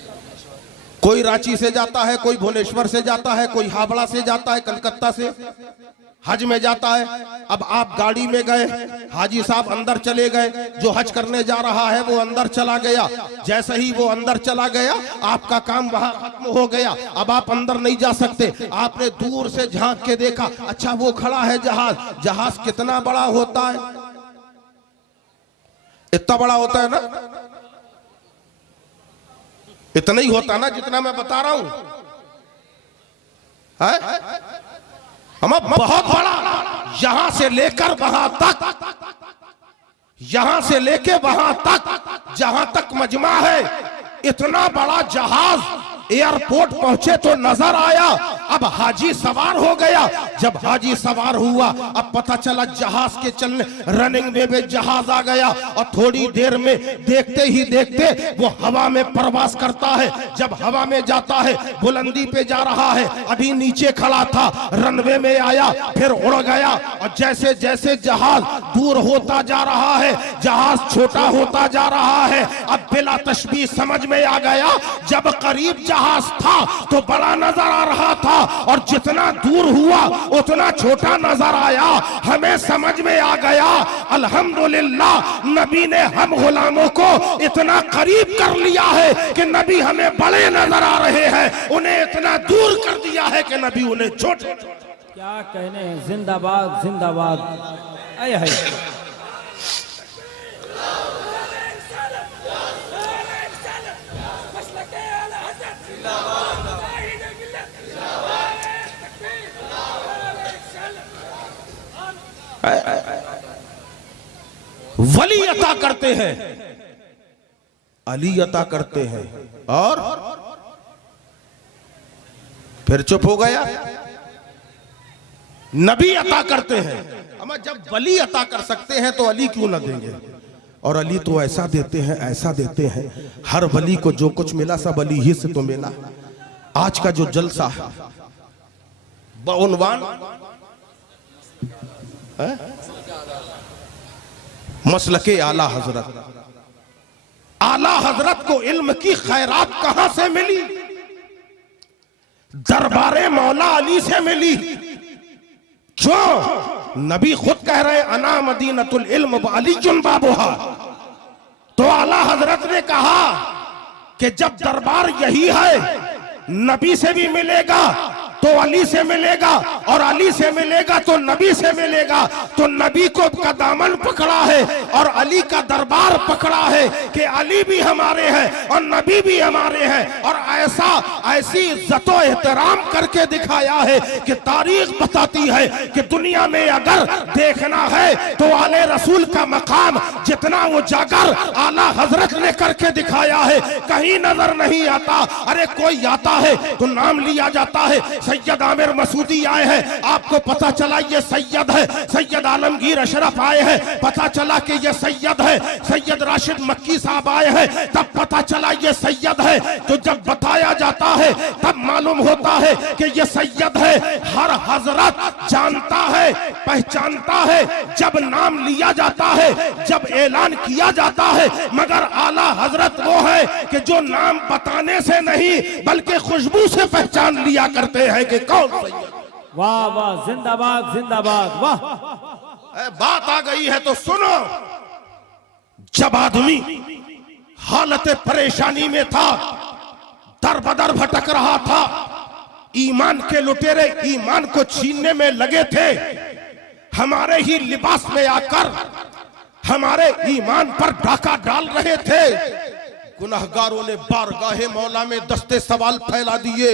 कोई रांची से जाता है, कोई भुवनेश्वर से जाता है, कोई हावड़ा से जाता है, कलकत्ता से हज में जाता है। अब आप गाड़ी में गए, हाजी साहब अंदर चले गए, जो हज करने जा रहा है वो अंदर चला गया। जैसे ही वो अंदर चला गया, आपका काम वहां खत्म हो गया। अब आप अंदर नहीं जा सकते। आपने दूर से झांक के देखा, अच्छा वो खड़ा है जहाज। जहाज कितना बड़ा होता है? इतना बड़ा होता है ना? इतना ही होता ना जितना मैं बता रहा हूं। हम बहुत बड़ा, यहां से लेकर वहां तक, यहां से लेके वहां तक, जहां तक मजमा है, इतना बड़ा जहाज एयरपोर्ट पहुंचे तो नजर आया। अब हाजी सवार हो गया। जब हाजी सवार हुआ, अब पता चला जहाज के चलने, रनिंग में जहाज आ गया। और थोड़ी देर में देखते ही देखते वो हवा में प्रवास करता है। जब हवा में जाता है, बुलंदी पे जा रहा है, अभी नीचे खड़ा था, रनवे में आया, फिर उड़ गया। और जैसे जैसे जहाज दूर होता जा रहा है, जहाज छोटा होता जा रहा है। अब बिला तशबीह समझ में आ गया, जब करीब जहाज था तो बड़ा नजर आ रहा था, और जितना दूर हुआ उतना छोटा नजर आया। हमें समझ में आ गया अल्हम्दुलिल्लाह नबी ने हम गुलामों को इतना करीब कर लिया है कि नबी हमें बड़े नजर आ रहे हैं, उन्हें इतना दूर कर दिया है कि नबी उन्हें छोटे। क्या कहने हैं, जिंदाबाद जिंदाबाद। आए हाय वली अता करते हैं, अली अता करते हैं, और फिर चुप हो गया। नबी अता करते हैं, अमा जब वली अता कर सकते हैं तो अली क्यों ना देंगे। और अली तो ऐसा देते हैं, ऐसा देते हैं, हर वली को जो कुछ मिला सब अली ही से तो मिला। आज का जो जलसा है बउनवान मसलके आला हजरत। आला हजरत को इल्म की खैरात कहां से मिली? दरबारे मौला अली से मिली। क्यों? नबी खुद कह रहे अना मदीनतुल इल्म व अलीजुन बाबुहा। तो आला हजरत ने कहा कि जब दरबार यही है, नबी से भी मिलेगा तो अली से मिलेगा, और अली से मिलेगा तो नबी से मिलेगा। तो नबी को का दामन पकड़ा है और अली का दरबार पकड़ा है कि अली भी हमारे हैं और नबी भी हमारे हैं। और ऐसी इज्जत और एहतराम करके दिखाया है कि तारीख बताती है कि दुनिया में अगर देखना है तो आले रसूल का मकाम जितना उजागर आला हजरत ने करके दिखाया है कहीं नजर नहीं आता। अरे कोई आता है तो नाम लिया जाता है, सैयद आमिर मसूदी आए हैं, आपको पता चला ये सैयद है। सैयद आलमगीर अशरफ आए हैं, पता चला कि ये सैयद है। सैयद राशिद मक्की साहब आए हैं, तब पता चला ये सैयद है। तो जब बताया जाता है तब मालूम होता है कि ये सैयद है। हर हजरत जानता है, पहचानता है जब नाम लिया जाता है, जब ऐलान किया जाता है। मगर आला हजरत वो है कि जो नाम बताने से नहीं बल्कि खुशबू से पहचान लिया करते हैं कि कौन सैयद। वाह वाह, जिंदाबाद जिंदाबाद। वाह, बात आ गई है तो सुनो। जब आदमी हालत परेशानी में था, दर बदर भटक रहा था, ईमान के लुटेरे ईमान को छीनने में लगे थे, हमारे ही लिबास में आकर हमारे ईमान पर डाका डाल रहे थे, गुनहगारों ने बारगाहे मौला में दस्ते सवाल फैला दिए।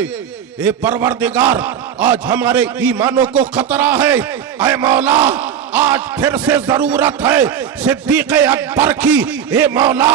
ए परवरदिगार, आज हमारे ईमानों को खतरा है। ऐ मौला, आज फिर से जरूरत है सिद्दीक अकबर की। ए मौला,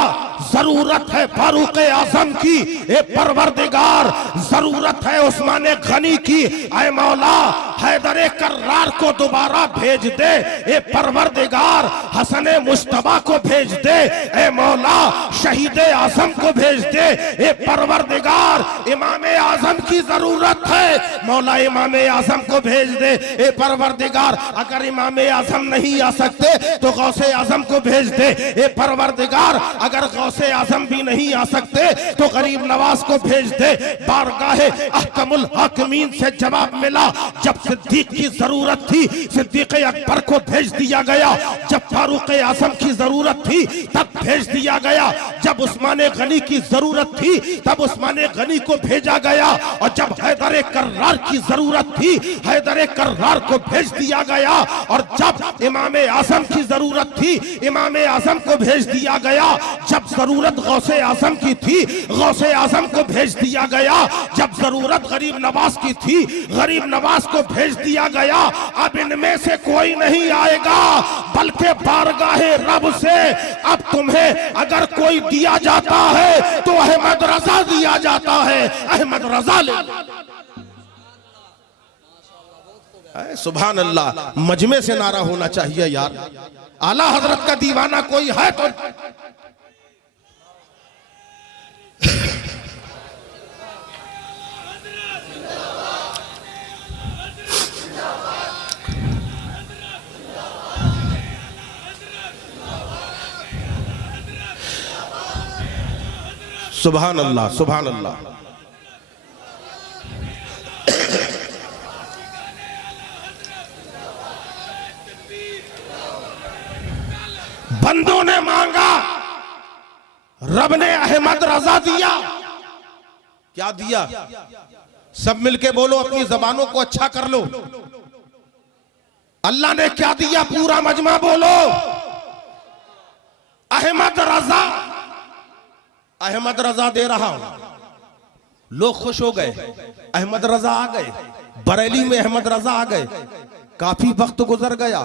जरूरत है फारूक आजम की। ए परवरदिगार, जरूरत है उस्मान गनी की। ऐ मौला, हैदर कर्रार को दोबारा भेज दे। ए परवरदिगार, हसन मुश्तबा को भेज दे। ए मौला, शहीद आजम को भेज दे। ए परवरदिगार, इमाम आजम की जरूरत है। मौला, इमाम आजम को भेज दे। ए परवरदिगार, अगर इमाम आजम नहीं आ सकते तो गौसे आजम को भेज दे। ए परवरदिगार, अगर गौसे आजम भी नहीं आ सकते तो गरीब नवाज को भेज दे। बारगाहे अहकमुल हाकिमीन से जवाब मिला। जब सिद्दीक की जरूरत थी सिद्दीक अकबर को भेज दिया गया। जब फारूक आजम की जरूरत थी तब भेज दिया गया। जब उस्मान गनी की जरूरत थी तब उस्मान गनी को भेजा गया। और जब हैदर कर्रार की जरूरत थी हैदर कर्रार को भेज दिया गया। और जब इमाम आजम की जरूरत थी इमाम आजम को भेज दिया गया। जब जरूरत गौसे आजम की थी गौसे आजम को भेज दिया गया। जब जरूरत गरीब नवाज की थी गरीब नवाज को भेज दिया गया। अब इनमें से कोई नहीं आएगा बल्कि बारगाहे रब से अब तुम्हें अगर कोई दिया जाता है तो अहमद रजा दिया जाता है। अहमद रजा ले। सुभान अल्लाह, मजमे से नारा होना चाहिए यार। आला हजरत का दीवाना कोई है तो सुभान अल्लाह, सुभान अल्लाह। बंदों ने मांगा, रब ने अहमद रजा दिया। क्या दिया? सब मिलके बोलो, अपनी जबानों को अच्छा कर लो। अल्लाह ने क्या दिया? पूरा मजमा बोलो, अहमद रजा। अहमद रजा दे रहा हूं। लोग खुश हो गए, अहमद रजा आ गए, बरेली में अहमद रजा आ गए। काफी वक्त गुजर गया।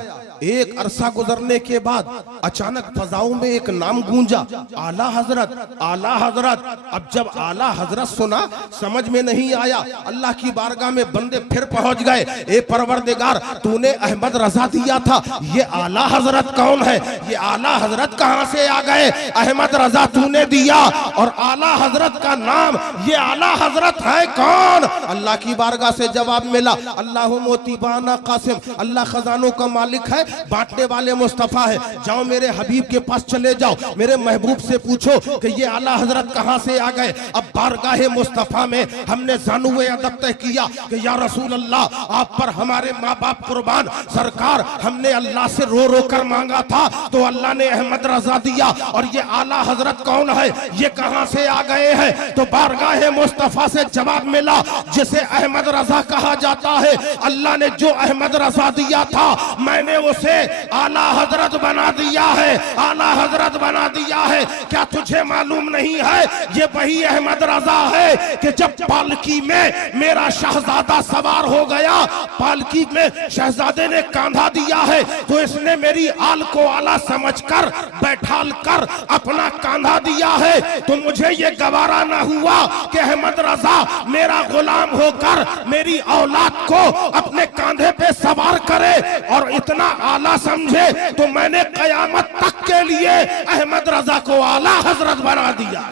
एक अरसा गुजरने के बाद अचानक फजाओं में एक नाम गूंजा, आला हजरत, आला हजरत। अब जब आला हजरत सुना, समझ में नहीं आया। अल्लाह की बारगाह में बंदे फिर पहुंच गए, ए परवरदिगार, तूने अहमद रजा दिया था, ये आला हजरत कौन है? ये आला हजरत कहां से आ गए? अहमद रजा तूने दिया और आला हजरत का नाम, ये आला हजरत है कौन? अल्लाह की बारगाह से जवाब मिला, अल्लाह मोतीबाना कासिम, अल्लाह खजानों का मालिक है, बांटने वाले मुस्तफा है। जाओ मेरे हबीब के पास चले जाओ, मेरे महबूब से पूछो कि ये आला हजरत कहां से आ गए। अब बारगाहे मुस्तफा में हमने जानुए अदब तय किया कि या रसूल अल्लाह, आप पर हमारे माँ बाप कुर्बान, सरकार हमने अल्लाह से रो रो कर मांगा था तो अल्लाह ने अहमद रजा दिया, और ये आला हजरत कौन है, ये कहां से आ गए हैं? तो बारगाहे मुस्तफा से जवाब मिला, जिसे अहमद रजा कहा जाता है, अल्लाह ने जो अहमद रजा दिया था, मैंने उसे आला हजरत बना दिया है, आला हजरत बना दिया है। क्या तुझे मालूम नहीं है, ये वही अहमद रजा है कि जब पालकी में मेरा शहजादा सवार हो गया, पालकी में शहजादे ने कांधा दिया है, तो इसने मेरी आल को आला समझकर बैठाल कर अपना कांधा दिया है। तो मुझे ये गवारा ना हुआ कि अहमद रजा मेरा गुलाम होकर मेरी औलाद को अपने कांधे पे सवार करे और इतना आला समझे, तो मैंने कयामत तक के लिए अहमद रजा को आला हजरत बना दिया।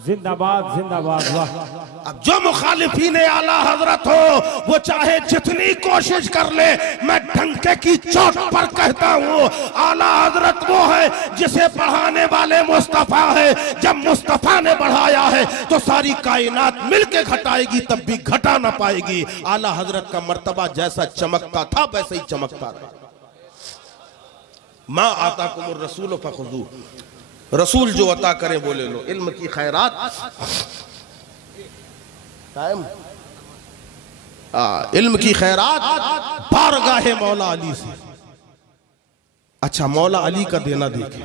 जिंदाबाद जिंदाबाद। वाह। अब जो मुखालिफीन आला हजरत हो, वो चाहे जितनी कोशिश कर ले, मैं डंके की चोट पर कहता हूँ, आला हजरत वो है जिसे बढ़ाने वाले मुस्तफा है। जब मुस्तफा ने बढ़ाया है तो सारी कायनात मिलके घटाएगी, तब भी घटा ना पाएगी। आला हजरत का मर्तबा जैसा चमकता था वैसे ही चमकता था। माँ आता कुमुर रसूल फखुजू, रसूल जो अता करे बोले लो। इल्म की खैरात टाइम, इल्म की खैरात बारगाहे मौला अली से। अच्छा, मौला अली का देना देखे,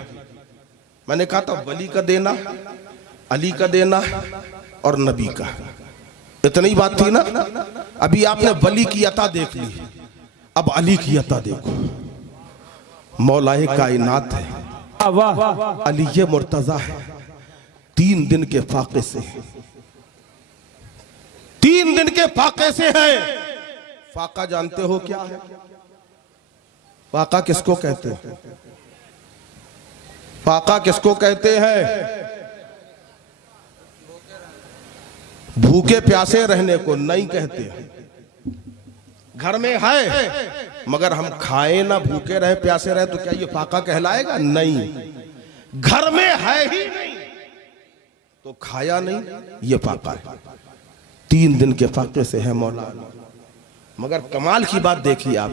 मैंने कहा था वली का देना, अली का देना और नबी का, इतनी बात थी ना। अभी आपने वली की अता देख ली, अब अली की अता देखो। मौलाए कायनात है, अली ये मुर्तजा है, 3 दिन के फाके से, 3 दिन के फाके से है। फाका जानते हो क्या है? फाका किसको कहते हैं? फाका किसको कहते हैं? भूखे प्यासे रहने को नहीं कहते हैं। घर में है मगर हम खाए ना, भूखे रहे प्यासे रहे, तो क्या ये फाका कहलाएगा? नहीं। घर में है ही नहीं तो खाया नहीं, ये फाका है। 3 दिन के फाके से है मौला। मगर कमाल की बात देखिए आप,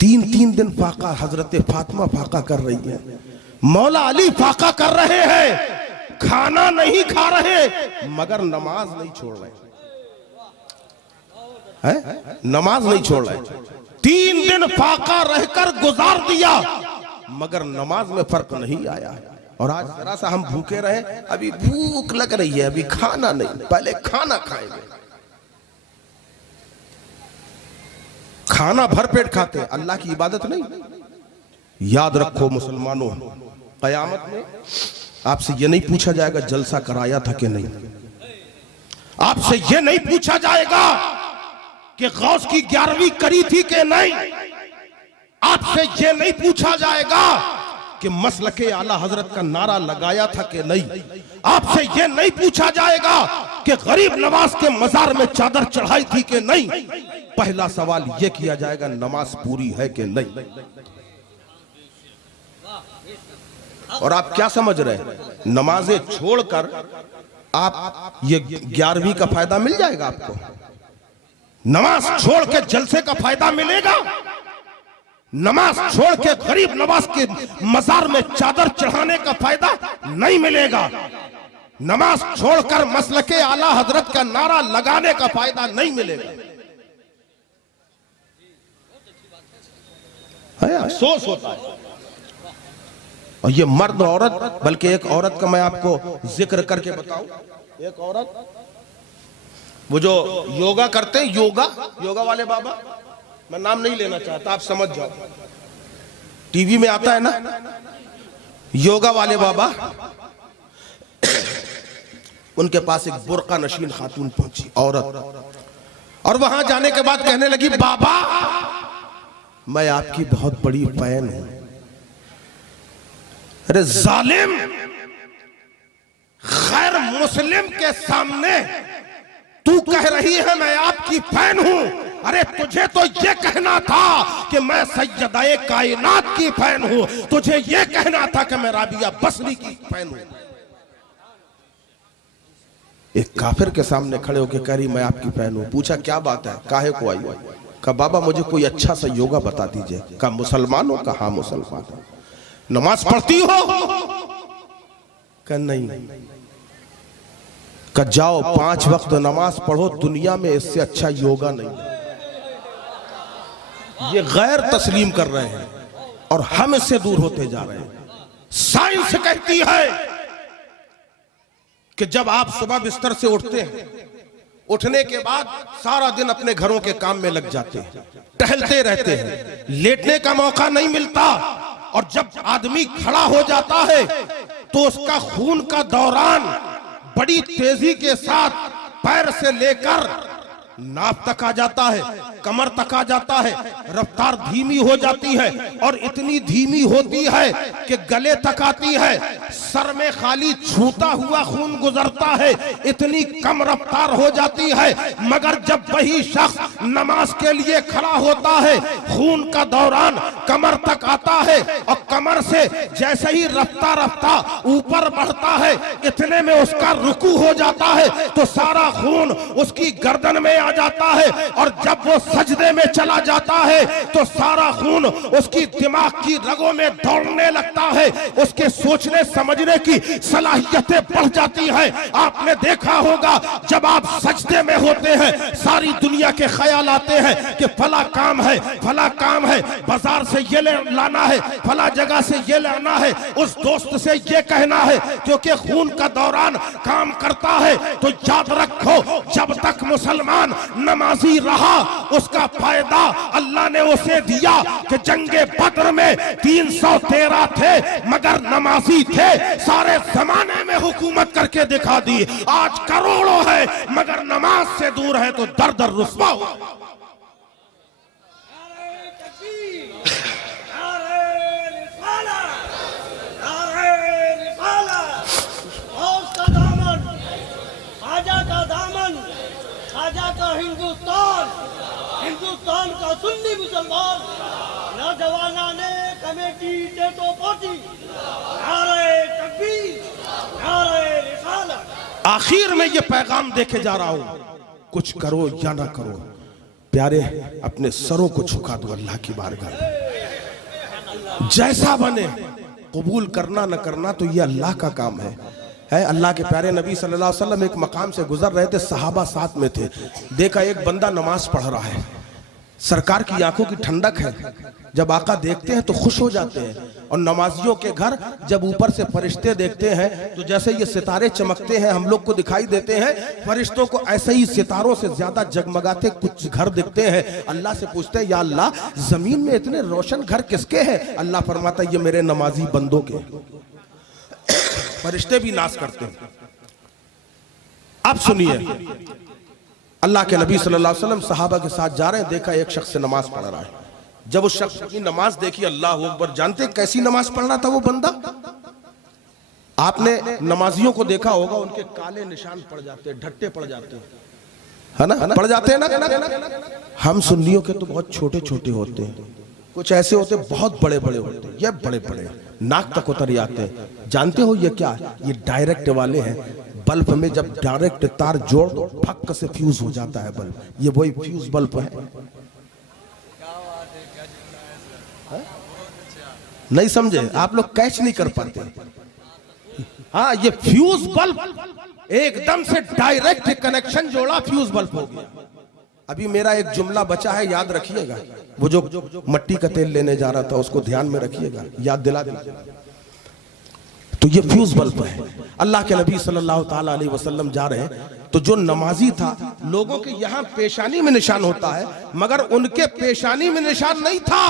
3 दिन फाका, हजरत फातिमा फाका कर रही है, मौला अली फाका कर रहे हैं। खाना नहीं खा रहे मगर नमाज नहीं छोड़ रहे है, नमाज नहीं छोड़ रहे। 3 दिन फाका रहकर गुजार दिया मगर नमाज में फर्क नहीं आया। और आज जरा सा हम भूखे रहे, अभी भूख लग रही है, अभी खाना नहीं, पहले खाना खाएंगे। खाना भर पेट खाते हैं, अल्लाह की इबादत नहीं। याद रखो मुसलमानों, कयामत में आपसे ये नहीं पूछा जाएगा जलसा कराया था कि नहीं, आपसे ये नहीं पूछा जाएगा कि गौस की 11वीं करी थी कि नहीं, आपसे ये नहीं पूछा जाएगा कि मसलके आला हजरत का नारा लगाया था कि नहीं, आपसे ये नहीं पूछा जाएगा कि गरीब नवाज के मजार में चादर चढ़ाई थी कि नहीं। पहला सवाल ये किया जाएगा नमाज पूरी है कि नहीं। और आप क्या समझ रहे हैं, नमाजें छोड़कर आप ये 11वीं का फायदा मिल जाएगा आपको? नमाज छोड़ के जलसे का फायदा मिलेगा? नमाज छोड़ के गरीब नवाज के मजार में चादर चढ़ाने का फायदा नहीं मिलेगा। नमाज छोड़कर मसलके आला हजरत का नारा लगाने का फायदा नहीं मिलेगा। अफसोस होता है। और ये मर्द औरत, बल्कि एक औरत का मैं आपको जिक्र करके बताऊं। एक औरत वो जो योगा करते हैं, योगा वाले बाबा, मैं नाम नहीं लेना चाहता, आप समझ जाओ, टीवी में आता है ना योगा वाले बाबा, उनके पास एक बुर्का नशीन खातून पहुंची, औरत, और वहां जाने के बाद कहने लगी, बाबा मैं आपकी बहुत बड़ी फैन हूं। अरे जालिम, गैर मुस्लिम के सामने तू कह रही है मैं आपकी फैन हूं। अरे तुझे तो ये कहना था कि मैं सैयदाए कायनात की फैन हूं, तुझे ये कहना था कि मैं राबिया बसरी की फैन हूं। एक काफिर के सामने खड़े होकर कह रही मैं आपकी फैन हूं। पूछा क्या बात है, काहे को आई? कहा बाबा मुझे कोई अच्छा सा योगा बता दीजिए। कहा मुसलमान हो? कहा हाँ मुसलमान हो। नमाज पढ़ती हो? कहा नहीं। कहा जाओ 5 वक्त नमाज पढ़ो, दुनिया में इससे अच्छा योगा नहीं। ये गैर तस्लीम कर रहे हैं और हम इससे दूर होते जा रहे हैं। साइंस कहती है कि जब आप सुबह बिस्तर से उठते हैं, उठने के बाद सारा दिन अपने घरों के काम में लग जाते हैं, टहलते रहते हैं, लेटने का मौका नहीं मिलता, और जब आदमी खड़ा हो जाता है तो उसका खून का दौरान बड़ी तेजी के साथ पैर से लेकर नाप तक आ जाता है, कमर तक आ जाता है, रफ्तार धीमी हो जाती है, और इतनी धीमी होती है कि गले तक आती है, सर में खाली छूता हुआ खून गुजरता है, इतनी कम रफ्तार हो जाती है। मगर जब वही शख्स नमाज के लिए खड़ा होता है, खून का दौरान कमर तक आता है, और कमर से जैसे ही रफ्ता रफ्ता ऊपर बढ़ता है, इतने में उसका रुकू हो जाता है, तो सारा खून उसकी गर्दन में आ जाता है, और जब वो सजदे में चला जाता है तो सारा खून उसकी दिमाग की रगों में दौड़ने लगता है, उसके सोचने समझने की सलाहियतें बढ़ जाती हैं। आपने देखा होगा जब आप सजदे में होते हैं, सारी दुनिया के ख्याल आते हैं कि फला काम है, फला काम है, बाजार से ये लाना है, फला जगह से ये लाना है, उस दोस्त से ये कहना है, क्योंकि खून का दौरान काम करता है। तो याद रखो, जब तक मुसलमान नमाजी रहा उसका फायदा अल्लाह ने उसे दिया कि जंगे बद्र में 313 थे मगर नमाजी थे, सारे जमाने में हुकूमत करके दिखा दी। आज करोड़ों है मगर नमाज से दूर है तो दर दर रुस्वा हुआ। हिंदुस्तान का सुन्नी मुसलमान नौजवाना ने कमेटी टेटो पोटी, नारे तकबीर, नारे रिसालत। आखिर में ये पैगाम देके जा रहा हूं, कुछ करो या ना करो प्यारे, अपने सरों को झुका दो अल्लाह की बारगाह में। जैसा बने कबूल करना न करना तो ये अल्लाह का काम है। अल्लाह के प्यारे नबी सल्लल्लाहु अलैहि वसल्लम एक मकाम से गुजर रहे थे, सहाबा साथ में थे, देखा एक बंदा नमाज पढ़ रहा है, सरकार की आंखों की ठंडक है, जब आका देखते हैं तो खुश हो जाते हैं। और नमाजियों के घर जब ऊपर से फरिश्ते देखते हैं तो जैसे ये सितारे चमकते हैं हम लोग को दिखाई देते हैं, फरिश्तों को ऐसे ही सितारों से ज्यादा जगमगाते कुछ घर दिखते हैं। अल्लाह से पूछते हैं या अल्लाह जमीन में इतने रोशन घर किसके हैं? अल्लाह फरमाता है ये मेरे नमाजी बंदों के। फरिश्ते भी नाश करते हैं। अब सुनिए, अल्लाह के नबी सल्लल्लाहु अलैहि वसल्लम सहाबा के साथ जा रहे हैं, देखा एक शख्स नमाज पढ़ रहा है। जब उस शख्स की नमाज देखी, अल्लाह अकबर, जानते कैसी नमाज पढ़ रहा था वो बंदा? आपने नमाजियों को देखा होगा, उनके काले निशान पड़ जाते हैं, ढट्टे पड़ जाते हैं, है ना, पड़ जाते हैं ना। हम सुन्नियों के तो बहुत छोटे छोटे होते हैं, कुछ ऐसे होते बहुत बड़े बड़े होते हैं, ये बड़े बड़े नाक तक उतर जाते हैं। जानते हो ये क्या? ये डायरेक्ट वाले हैं। बल्ब में जब डायरेक्ट तार जोड़ दो फक से फ्यूज हो जाता है बल्ब, ये वही फ्यूज बल्ब है। नहीं समझे आप लोग, कैच नहीं कर पाते। हाँ, ये फ्यूज बल्ब एकदम से डायरेक्ट कनेक्शन जोड़ा, फ्यूज बल्ब हो गया। अभी मेरा एक जुमला बचा है, याद रखिएगा। वो जो मट्टी का तेल लेने जा रहा था उसको ध्यान में रखिएगा, याद दिला दीजिए। तो ये फ्यूज बल्ब है। अल्लाह के नबी सल्लल्लाहु ताला अलैहि वसल्लम जा रहे हैं, तो जो नमाजी था, लोगों के यहां पेशानी में निशान होता है, मगर उनके पेशानी में निशान नहीं था।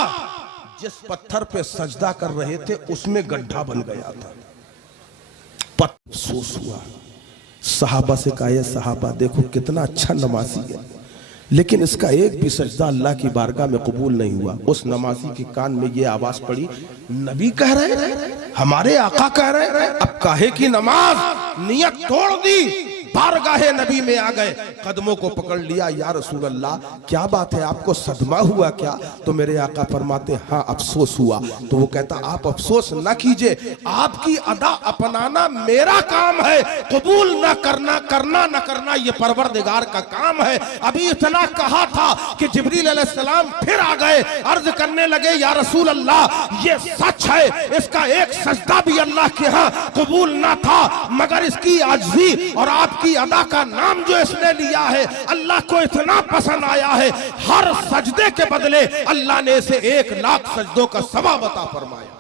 जिस पत्थर पे सजदा कर रहे थे उसमें गड्ढा बन गया था। अफसोस हुआ। सहाबा से कहा, सहाबा देखो कितना अच्छा नमाजी है, लेकिन इसका एक भी सजदा अल्लाह की बारगाह में कबूल नहीं हुआ। उस नमाजी के कान में ये आवाज पड़ी, नबी कह रहे हैं, हमारे आका कह रहे हैं, अब काहे की नमाज, नियत तोड़ दी, बारगाहे नबी में आ गए, कदमों को पकड़ लिया, या रसूल अल्लाह क्या बात है, आपको सदमा हुआ क्या? तो मेरे आका फरमाते, हाँ अफसोस हुआ। तो वो कहता, आप अफसोस ना कीजिए, आपकी अदा अपनाना मेरा काम है, कबूल ना करना, करना ना करना ये परवरदिगार का काम है। अभी इतना कहा था कि जिब्रील अलैहिस्सलाम फिर आ गए, अर्ज करने लगे, या रसूल अल्लाह ये सच है, इसका एक सजदा भी अल्लाह के यहाँ कबूल ना था, मगर इसकी आजिज़ी और आपकी अदा का नाम जो इसने लिया है, अल्लाह को इतना पसंद आया है, हर सजदे के बदले अल्लाह ने इसे 1,00,000 सजदों का सवाब अता फरमाया।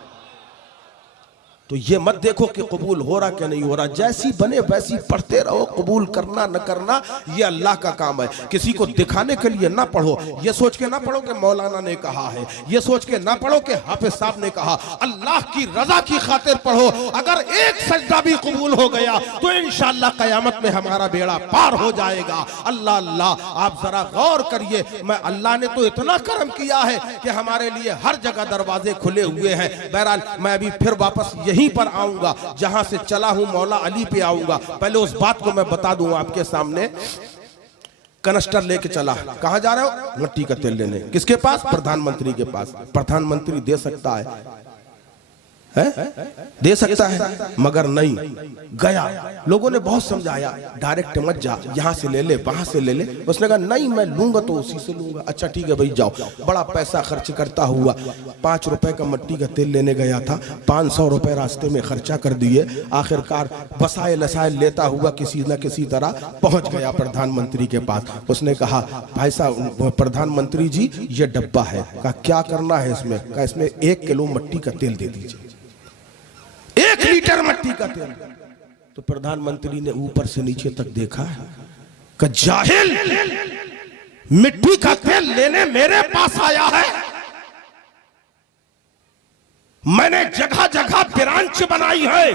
तो ये मत देखो कि कबूल हो रहा कि नहीं हो रहा, जैसी बने वैसी पढ़ते रहो, कबूल करना न करना ये अल्लाह का काम है। किसी को दिखाने के लिए ना पढ़ो, ये सोच के ना पढ़ो कि मौलाना ने कहा है, ये सोच के ना पढ़ो कि हाफिज साहब ने कहा, अल्लाह की रजा की खातिर पढ़ो। अगर एक सजदा भी कबूल हो गया तो इंशाअल्लाह कयामत में हमारा बेड़ा पार हो जाएगा। अल्लाह अल्लाह, आप जरा गौर करिए, मैं अल्लाह ने तो इतना करम किया है कि हमारे लिए हर जगह दरवाजे खुले हुए हैं। बहरहाल मैं अभी फिर वापस यहीं पर आऊंगा जहां से चला हूं, मौला अली पे आऊंगा। पहले उस बात को मैं बता दूं आपके सामने। कनस्टर लेके चला, कहां जा रहे हो? मट्टी का तेल लेने। किसके पास? प्रधानमंत्री के पास। प्रधानमंत्री दे सकता है दे सकता है, मगर नहीं गया। लोगों ने बहुत समझाया, डायरेक्ट मत जा, यहाँ से ले ले, वहां से ले ले। उसने कहा नहीं, मैं लूंगा तो उसी से लूंगा। अच्छा ठीक है भाई जाओ। बड़ा पैसा खर्च करता हुआ 5 रुपए का मट्टी का तेल लेने गया था, 500 रुपए रास्ते में खर्चा कर दिए। आखिरकार बसाए लसाए लेता हुआ किसी न किसी तरह पहुंच गया प्रधानमंत्री के पास। उसने कहा, भाई साहब प्रधानमंत्री जी ये डब्बा है। कहा क्या करना है इसमें? कहा इसमें 1 किलो मट्टी का तेल दे दीजिए, 1 लीटर मट्टी का तेल। तो प्रधानमंत्री ने ऊपर से नीचे तक देखा, कि जाहिल, मिट्टी का तेल लेने मेरे पास आया है? मैंने जगह जगह ब्रांच बनाई है,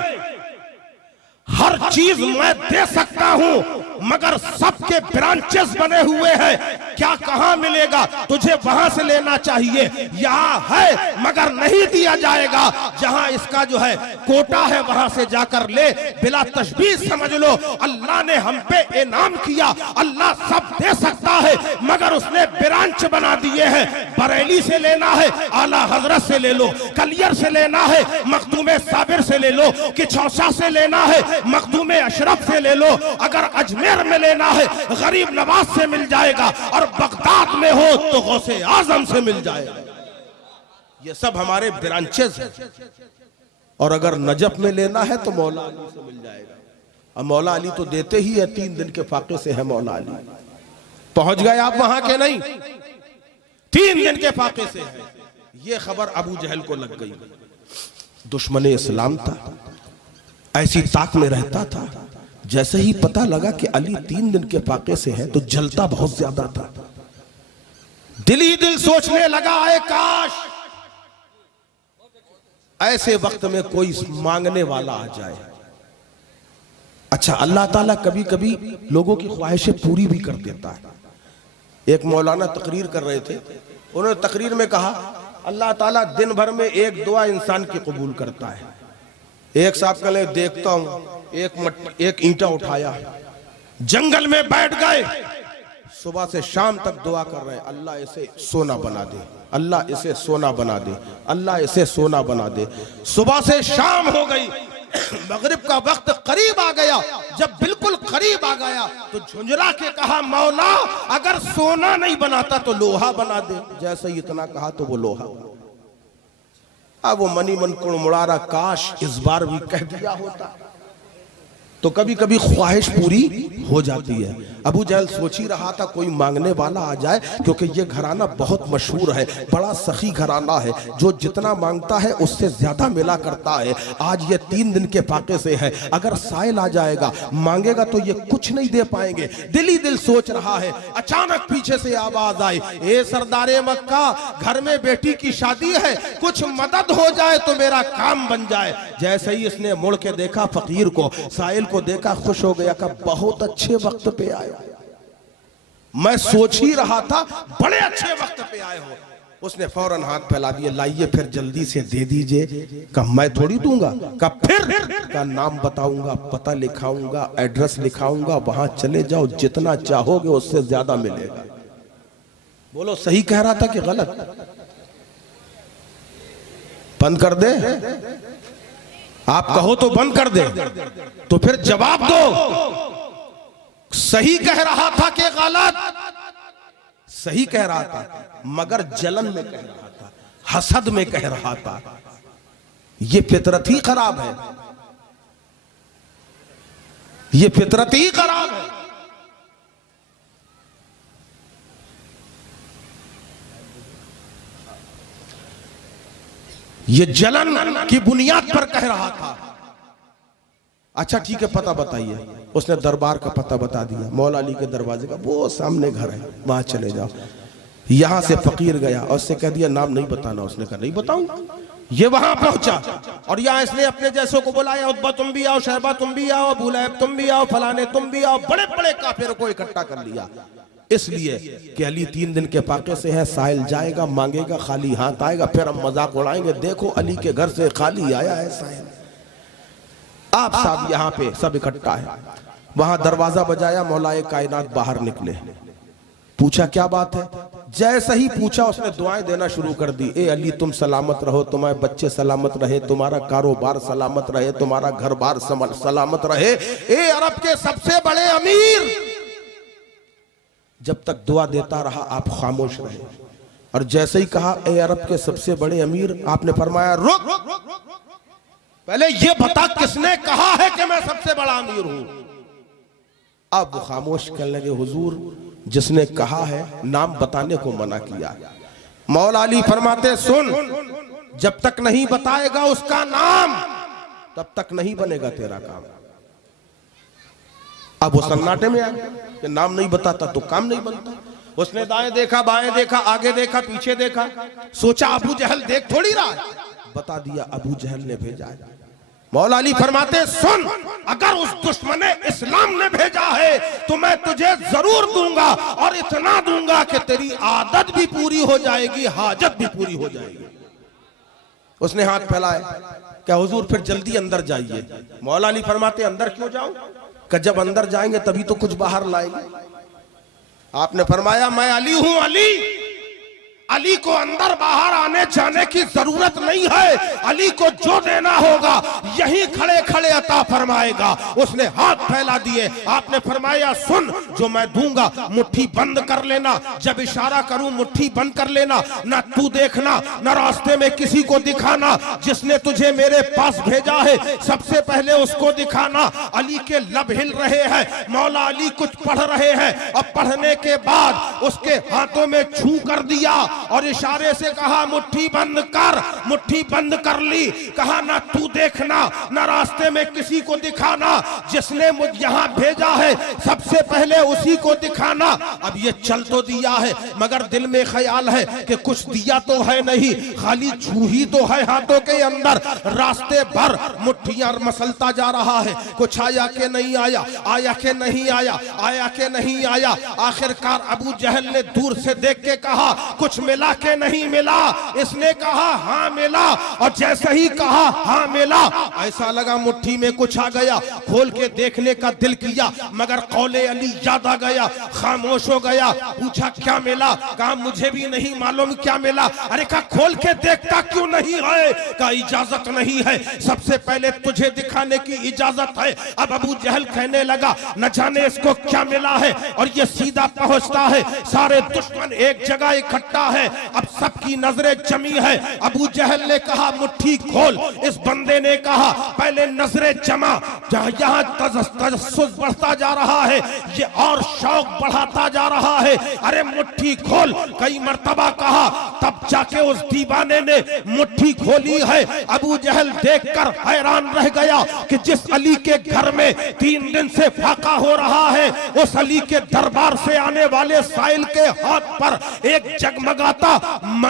हर चीज मैं दे सकता हूं, मगर सबके ब्रांचेस बने हुए हैं। क्या कहां मिलेगा? तुझे वहां से लेना चाहिए, यहां है मगर नहीं दिया जाएगा। जहां इसका जो है कोटा है वहां से जाकर ले। बिला तशबीह समझ लो, अल्लाह ने हम पे इनाम किया। अल्लाह सब दे सकता है, मगर उसने ब्रांच बना दिए हैं। बरेली से लेना है, आला हजरत से ले लो। कलियर से लेना है, मखदूम साबिर से ले लो। किचौसा से लेना है, मखदूम अशरफ से ले लो। अगर अजमेर में लेना है, गरीब नवाज से मिल जाएगा। और बगदाद में हो तो गौसे आजम से मिल जाएगा। ये सब हमारे ब्रांचेस हैं। और अगर नजफ में लेना है तो मौला अली से मिल जाएगा। अब मौला अली तो देते ही है, 3 दिन के फाके से है मौला अली। पहुंच गए आप वहां के? नहीं, 3 दिन के फाके से है। ये खबर अबू जहल को लग गई। दुश्मन इस्लाम था, ऐसी ताक में रहता था। जैसे ही पता लगा कि अली 3 दिन के फाके से है तो जलता बहुत ज्यादा था। दिल ही दिल सोचने लगा, आए काश ऐसे वक्त में कोई मांगने वाला आ जाए। अच्छा, अल्लाह ताला कभी कभी लोगों की ख्वाहिशें पूरी भी कर देता है। एक मौलाना तकरीर कर रहे थे, उन्होंने तकरीर में कहा, अल्लाह ताला दिन भर में एक दुआ इंसान की कबूल करता है। एक साहब कहे, देखता हूं, एक ईंटा उठाया, जंगल में बैठ गए, सुबह से शाम तक दुआ कर रहे हैं, अल्लाह इसे सोना बना दे, अल्लाह इसे सोना बना दे, अल्लाह इसे सोना बना दे। सुबह से शाम हो गई, मगरिब का वक्त करीब आ गया। जब बिल्कुल करीब आ गया तो झुंझला के कहा, मौला अगर सोना नहीं बनाता तो लोहा बना दे। जैसे ही इतना कहा तो वो लोहा। अब वो मनी मन कुड़मुड़ा रहा, काश इस बार भी कह दिया होता। तो कभी कभी ख्वाहिश पूरी हो जाती है। अबू जहल सोच ही रहा था कोई मांगने वाला आ जाए, क्योंकि ये घराना बहुत मशहूर है, बड़ा सखी घराना है, जो जितना मांगता है उससे ज्यादा मिला करता है। आज ये 3 दिन के फाके से है, अगर साइल आ जाएगा मांगेगा तो ये कुछ नहीं दे पाएंगे। दिल ही दिल सोच रहा है, अचानक पीछे से आवाज आई, ए सरदारे मक्का, घर में बेटी की शादी है, कुछ मदद हो जाए तो मेरा काम बन जाए। जैसे ही इसने मुड़ के देखा फकीर को, साइल को देखा, खुश हो गया, कहा बहुत अच्छे वक्त पे आया, मैं सोच ही रहा था बड़े अच्छे वक्त पे आए हो। उसने फौरन हाथ फैला दिए, लाइए फिर जल्दी से दे दीजिए। कहा मैं थोड़ी दूंगा। कहा फिर? का नाम बताऊंगा, पता लिखाऊंगा, एड्रेस लिखाऊंगा, वहां चले जाओ, जितना चाहोगे उससे ज्यादा मिलेगा। बोलो सही कह रहा था कि गलत? बंद कर दे? आप कहो तो बंद कर दे, तो फिर जवाब दो। सही कह रहा था कि गलत? सही कह रहा था, मगर जलन में कह रहा था, हसद में कह रहा था। ये फितरत ही खराब है, ये फितरत ही खराब है। ये जलन की बुनियाद पर कह रहा था। अच्छा ठीक है, पता बताइए। उसने दरबार का पता बता दिया, मौला अली के दरवाजे का, वो सामने घर है, वहां चले जाओ। यहां से फकीर गया और उससे कह दिया नाम नहीं बताना। उसने कहा नहीं बताऊंगा। ये वहां पहुंचा और यहाँ इसने अपने जैसों को बुलाया, उद्बा तुम भी आओ, शहबा तुम भी आओ, अबू लहब तुम भी आओ, फलाने तुम भी आओ, बड़े बड़े काफिरों को इकट्ठा कर लिया। इसलिए कि अली 3 दिन के फाके से है, साहिल जाएगा, मांगेगा, खाली हाथ आएगा, फिर हम मजाक उड़ाएंगे, देखो अली के घर से खाली आया है साहिल। आप साहब यहाँ पे सब इकट्ठा है। वहां दरवाजा बजाया, मौलाए कायनात बाहर निकले, पूछा क्या बात है। जैसे ही पूछा उसने दुआएं देना शुरू कर दी। ए अली तुम सलामत रहो, तुम्हारे बच्चे सलामत रहे, तुम्हारा कारोबार सलामत रहे, तुम्हारा घर बार सलामत रहे। ए अरब के सबसे बड़े अमीर। जब तक दुआ देता रहा आप खामोश रहे, और जैसे ही कहा ए अरब के सबसे बड़े अमीर, आपने फरमाया रुक, पहले ये बता किसने कहा है कि मैं सबसे बड़ा अमीर हूं। अब वो खामोश करने लगे, हुजूर जिसने कहा है नाम बताने को मना किया। मौला अली फरमाते सुन, जब तक नहीं बताएगा उसका नाम तब तक नहीं बनेगा तेरा काम। अब वो सन्नाटे में आ गया कि नाम नहीं बताता तो काम नहीं बनता। उसने दाएं देखा, बाएं देखा, आगे देखा, पीछे देखा, सोचा अबू जहल देख थोड़ी रहा है, बता दिया अबू जहल ने भेजा है। मौला अली फरमाते सुन, अगर उस दुश्मन इस्लाम ने भेजा है तो मैं तुझे जरूर दूंगा, और इतना दूंगा कि तेरी आदत भी पूरी हो जाएगी, हाजत भी पूरी हो जाएगी। उसने हाथ फैलाए, क्या हुजूर फिर जल्दी अंदर जाइए। मौला अली फरमाते अंदर क्यों जाऊं? कि जब अंदर जाएंगे तभी तो कुछ बाहर लाएंगे। आपने फरमाया मैं अली हूं, अली को अंदर बाहर आने जाने की जरूरत नहीं है, अली को जो देना होगा यहीं खड़े खड़े अता फरमाएगा। उसने हाथ फैला दिए, आपने फरमाया सुन, जो मैं दूंगा मुट्ठी बंद कर लेना, जब इशारा करूं मुट्ठी बंद कर लेना, ना तू देखना ना रास्ते में किसी को दिखाना, जिसने तुझे मेरे पास भेजा है सबसे पहले उसको दिखाना। अली के लब हिल रहे हैं, मौला अली कुछ पढ़ रहे हैं, और पढ़ने के बाद उसके हाथों में छू कर दिया और इशारे से कहा मुट्ठी बंद कर। मुट्ठी बंद कर ली, कहा ना तू देखना ना रास्ते में किसी को दिखाना, जिसने मुझ यहाँ भेजा है सबसे पहले उसी को दिखाना। अब ये चल तो दिया है मगर दिल में ख्याल है कि कुछ दिया तो है नहीं, खाली छू ही तो है हाथों के अंदर। रास्ते भर मुट्ठियां मसलता जा रहा है, कुछ आया के नहीं आया, आया के नहीं आया, आया के नहीं आया। आखिरकार अबू जहल ने दूर से देख के कहा कुछ मिला के नहीं मिला। इसने कहा हाँ मिला, और जैसे ही कहा हाँ मिला, ऐसा लगा मुट्ठी में कुछ आ गया। खोल के देखने का दिल किया मगर कौले अली याद आ गया, खामोश हो गया। पूछा क्या मिला? कहा मुझे भी नहीं मालूम क्या मिला। अरे कहा खोल के देखता क्यों नहीं है? कहा इजाजत नहीं है, सबसे पहले तुझे दिखाने की इजाजत है। अब अबू जहल कहने लगा न जाने इसको क्या मिला है, और ये सीधा पहुंचता है, सारे दुश्मन एक जगह इकट्ठा है, अब सबकी नजरें जमी है। अबू जहल ने कहा मुट्ठी खोल, इस बंदे ने कहा पहले नजरें जमा। यहाँ तजस्सुस बढ़ता जा रहा है, ये और शौक बढ़ाता जा रहा है। अरे मुट्ठी खोल कई मर्तबा कहा, तब जाके उस दीवाने ने मुट्ठी खोली है। अबू जहल देखकर हैरान रह गया कि जिस अली के घर में 3 दिन से फाका हो रहा है, उस अली के दरबार से आने वाले साइल के हाथ पर एक जगमगाता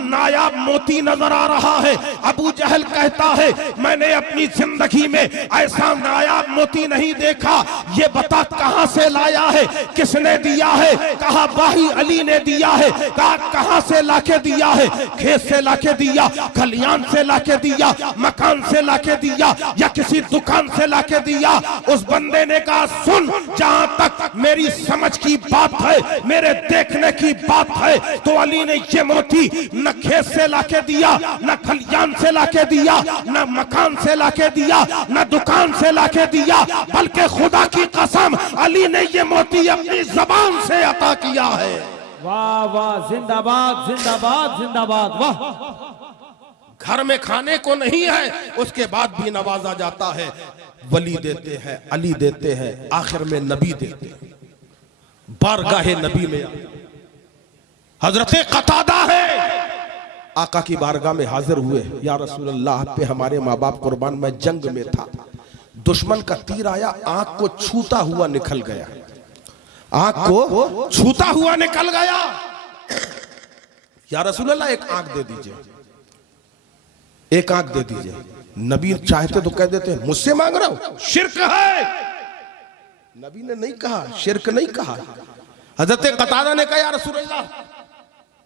नायाब मोती नजर आ रहा है। अबू जहल कहता है मैंने अपनी जिंदगी में ऐसा नायाब मोती नहीं देखा, ये बता कहां से लाया है, किसने दिया है? कहा भाई अली ने दिया है। कहा कहां से लाके दिया है? खेत से लाके दिया, खलियान से लाके दिया, मकान से लाके दिया, या किसी दुकान से लाके दिया? उस बंदे ने कहा सुन, जहां तक मेरी समझ की बात है, मेरे देखने की बात है, तो अली ने ये मोती न खेत से लाके दिया, न खलियान से लाके दिया, न मकान से लाके दिया, न दुकान से लाके दिया, बल्कि खुदा की कसम अली ने ये मोती अपनी जबान से अता किया है। वाह वाह, जिंदाबाद जिंदाबाद जिंदाबाद, वाह। घर में खाने को नहीं है, उसके बाद भी नवाजा जाता है। वली देते हैं, अली देते हैं, आखिर में नबी देते हैं। बारगाहे नबी में हजरत कतादा है, आका की बारगाह में हाजिर हुए। या रसूल अल्लाह, पे हमारे माँ बाप कुर्बान, मैं जंग में था, दुश्मन का तीर आया, आंख को छूता हुआ निकल गया, आंख को छूता हुआ निकल गया। या रसूल अल्लाह एक आंख दे दीजिए, एक आंख दे दीजिए। नबी चाहते तो कह देते मुझसे मांग रहा हूं, शिर्क है। नबी ने नहीं कहा, शिर्क नहीं कहा। हजरत कतादा ने कहा या रसूल अल्लाह,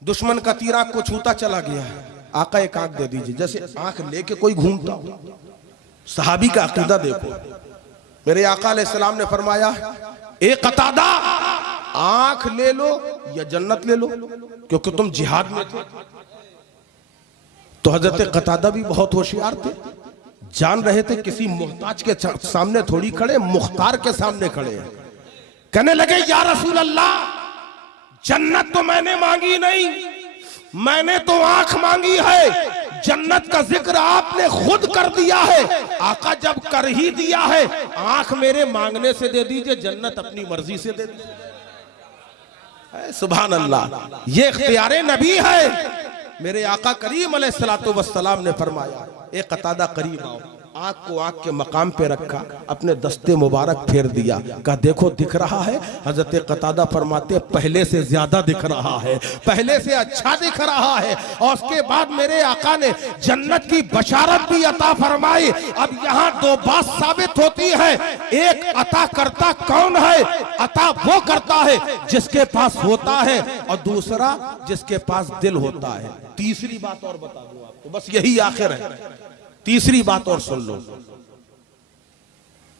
दुश्मन का तीर आंख को छूता चला गया है, आका एक आंख दे दीजिए। जैसे आंख लेके कोई घूमता हो। सहाबी का अकीदा देखो, मेरे आका अलैहिस्सलाम ने फरमाया ए कतादा, आंख ले लो या जन्नत ले लो, क्योंकि तुम जिहाद में थे। तो हजरत कतादा भी बहुत होशियार थे, जान रहे थे किसी मुहताज के सामने थोड़ी खड़े, मुख्तार के सामने खड़े हैं। कहने लगे या रसूल अल्लाह, जन्नत तो मैंने मांगी नहीं, मैंने तो आंख मांगी है। जन्नत का जिक्र आपने खुद कर दिया है। आका जब कर ही दिया है, आंख मेरे मांगने से दे दीजिए, जन्नत अपनी मर्जी से दे दीजिए। सुभान अल्लाह, ये इख्तियारे नबी है। मेरे आका करीम अलैहिस्सलातु वस्सलाम ने फरमाया ए कतादा करीब आओ, आंख को आंख के मकाम पे रखा, अपने दस्ते मुबारक फेर दिया, कहा देखो दिख रहा है। हजरत कतादा फरमाते पहले से ज्यादा दिख रहा है, पहले से अच्छा दिख रहा है। और उसके बाद मेरे आका ने जन्नत की बशारत भी अता फरमाई। अब यहाँ दो बात साबित होती है, एक अता करता कौन है? अता वो करता है जिसके पास होता है, और दूसरा जिसके पास दिल होता है। तीसरी बात और बता दूं आपको, बस यही आखिर है। तीसरी बात और सुन लो,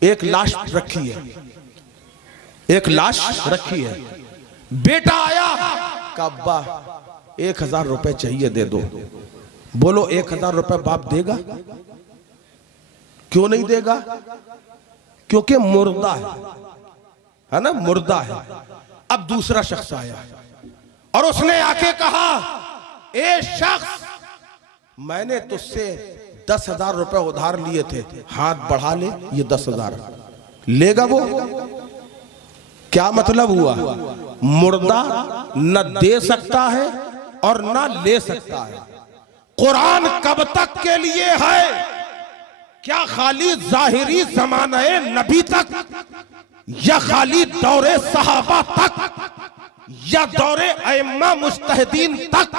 एक लाश रखी है, एक लाश रखी है। बेटा आया, कब्बा 1000 रुपए चाहिए, दे दो। बोलो 1000 रुपए बाप देगा? क्यों नहीं देगा? क्योंकि मुर्दा है ना, मुर्दा है। अब दूसरा शख्स आया और उसने आके कहा ए शख्स, मैंने तुझसे 10,000 रुपए उधार लिए थे, हाथ बढ़ा ले, ये 10,000 लेगा वो? क्या मतलब हुआ? मुर्दा न दे सकता है और न ले सकता है। कुरान कब तक के लिए है? क्या खाली जाहिरी जमाने नबी तक, या खाली दौरे सहाबा तक, या दौरे अइम्मा मुज्तहिदीन तक,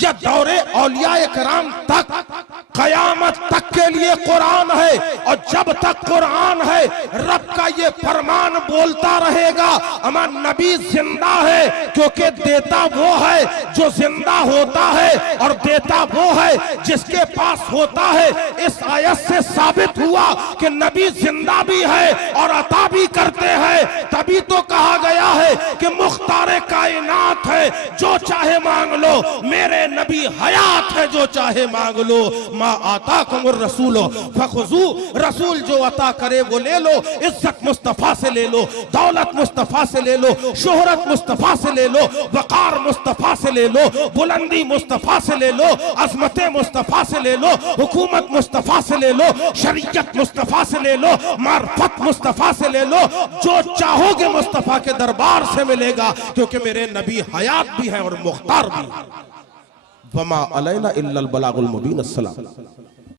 या दौरे औलिया कराम तक? कयामत तक के लिए कुरान है। और जब तक कुरान है, रब का ये फरमान बोलता रहेगा, हमारा नबी जिंदा है, क्योंकि देता वो है जो जिंदा होता है, और देता वो है जिसके पास होता है। इस आयत से साबित हुआ कि नबी जिंदा भी है और अता भी करते हैं। तभी तो कहा गया है कि मुख्तार कायनात है, जो चाहे मांग लो। मेरे नबी हयात है, जो चाहे मांग लो। वमा आताकुमुर रसूल फखुजू, रसूल जो अता करे वो ले लो, इज्जत मुस्तफा से ले लो, दौलत मुस्तफा से ले लो, शोहरत मुस्तफा से ले लो, वकार मुस्तफा से ले लो, बुलंदी मुस्तफा से ले लो, अजमत मुस्तफा से ले लो, हुकूमत मुस्तफा से ले लो, शरीयत मुस्तफा से ले लो, मार्फत मुस्तफा से ले लो, जो चाहोगे मुस्तफा के दरबार से मिलेगा, क्योंकि मेरे नबी हयात भी है और मुख्तार भी है। वमा अलैना इल्लल बलागुल मुबीन। अस्सलाम।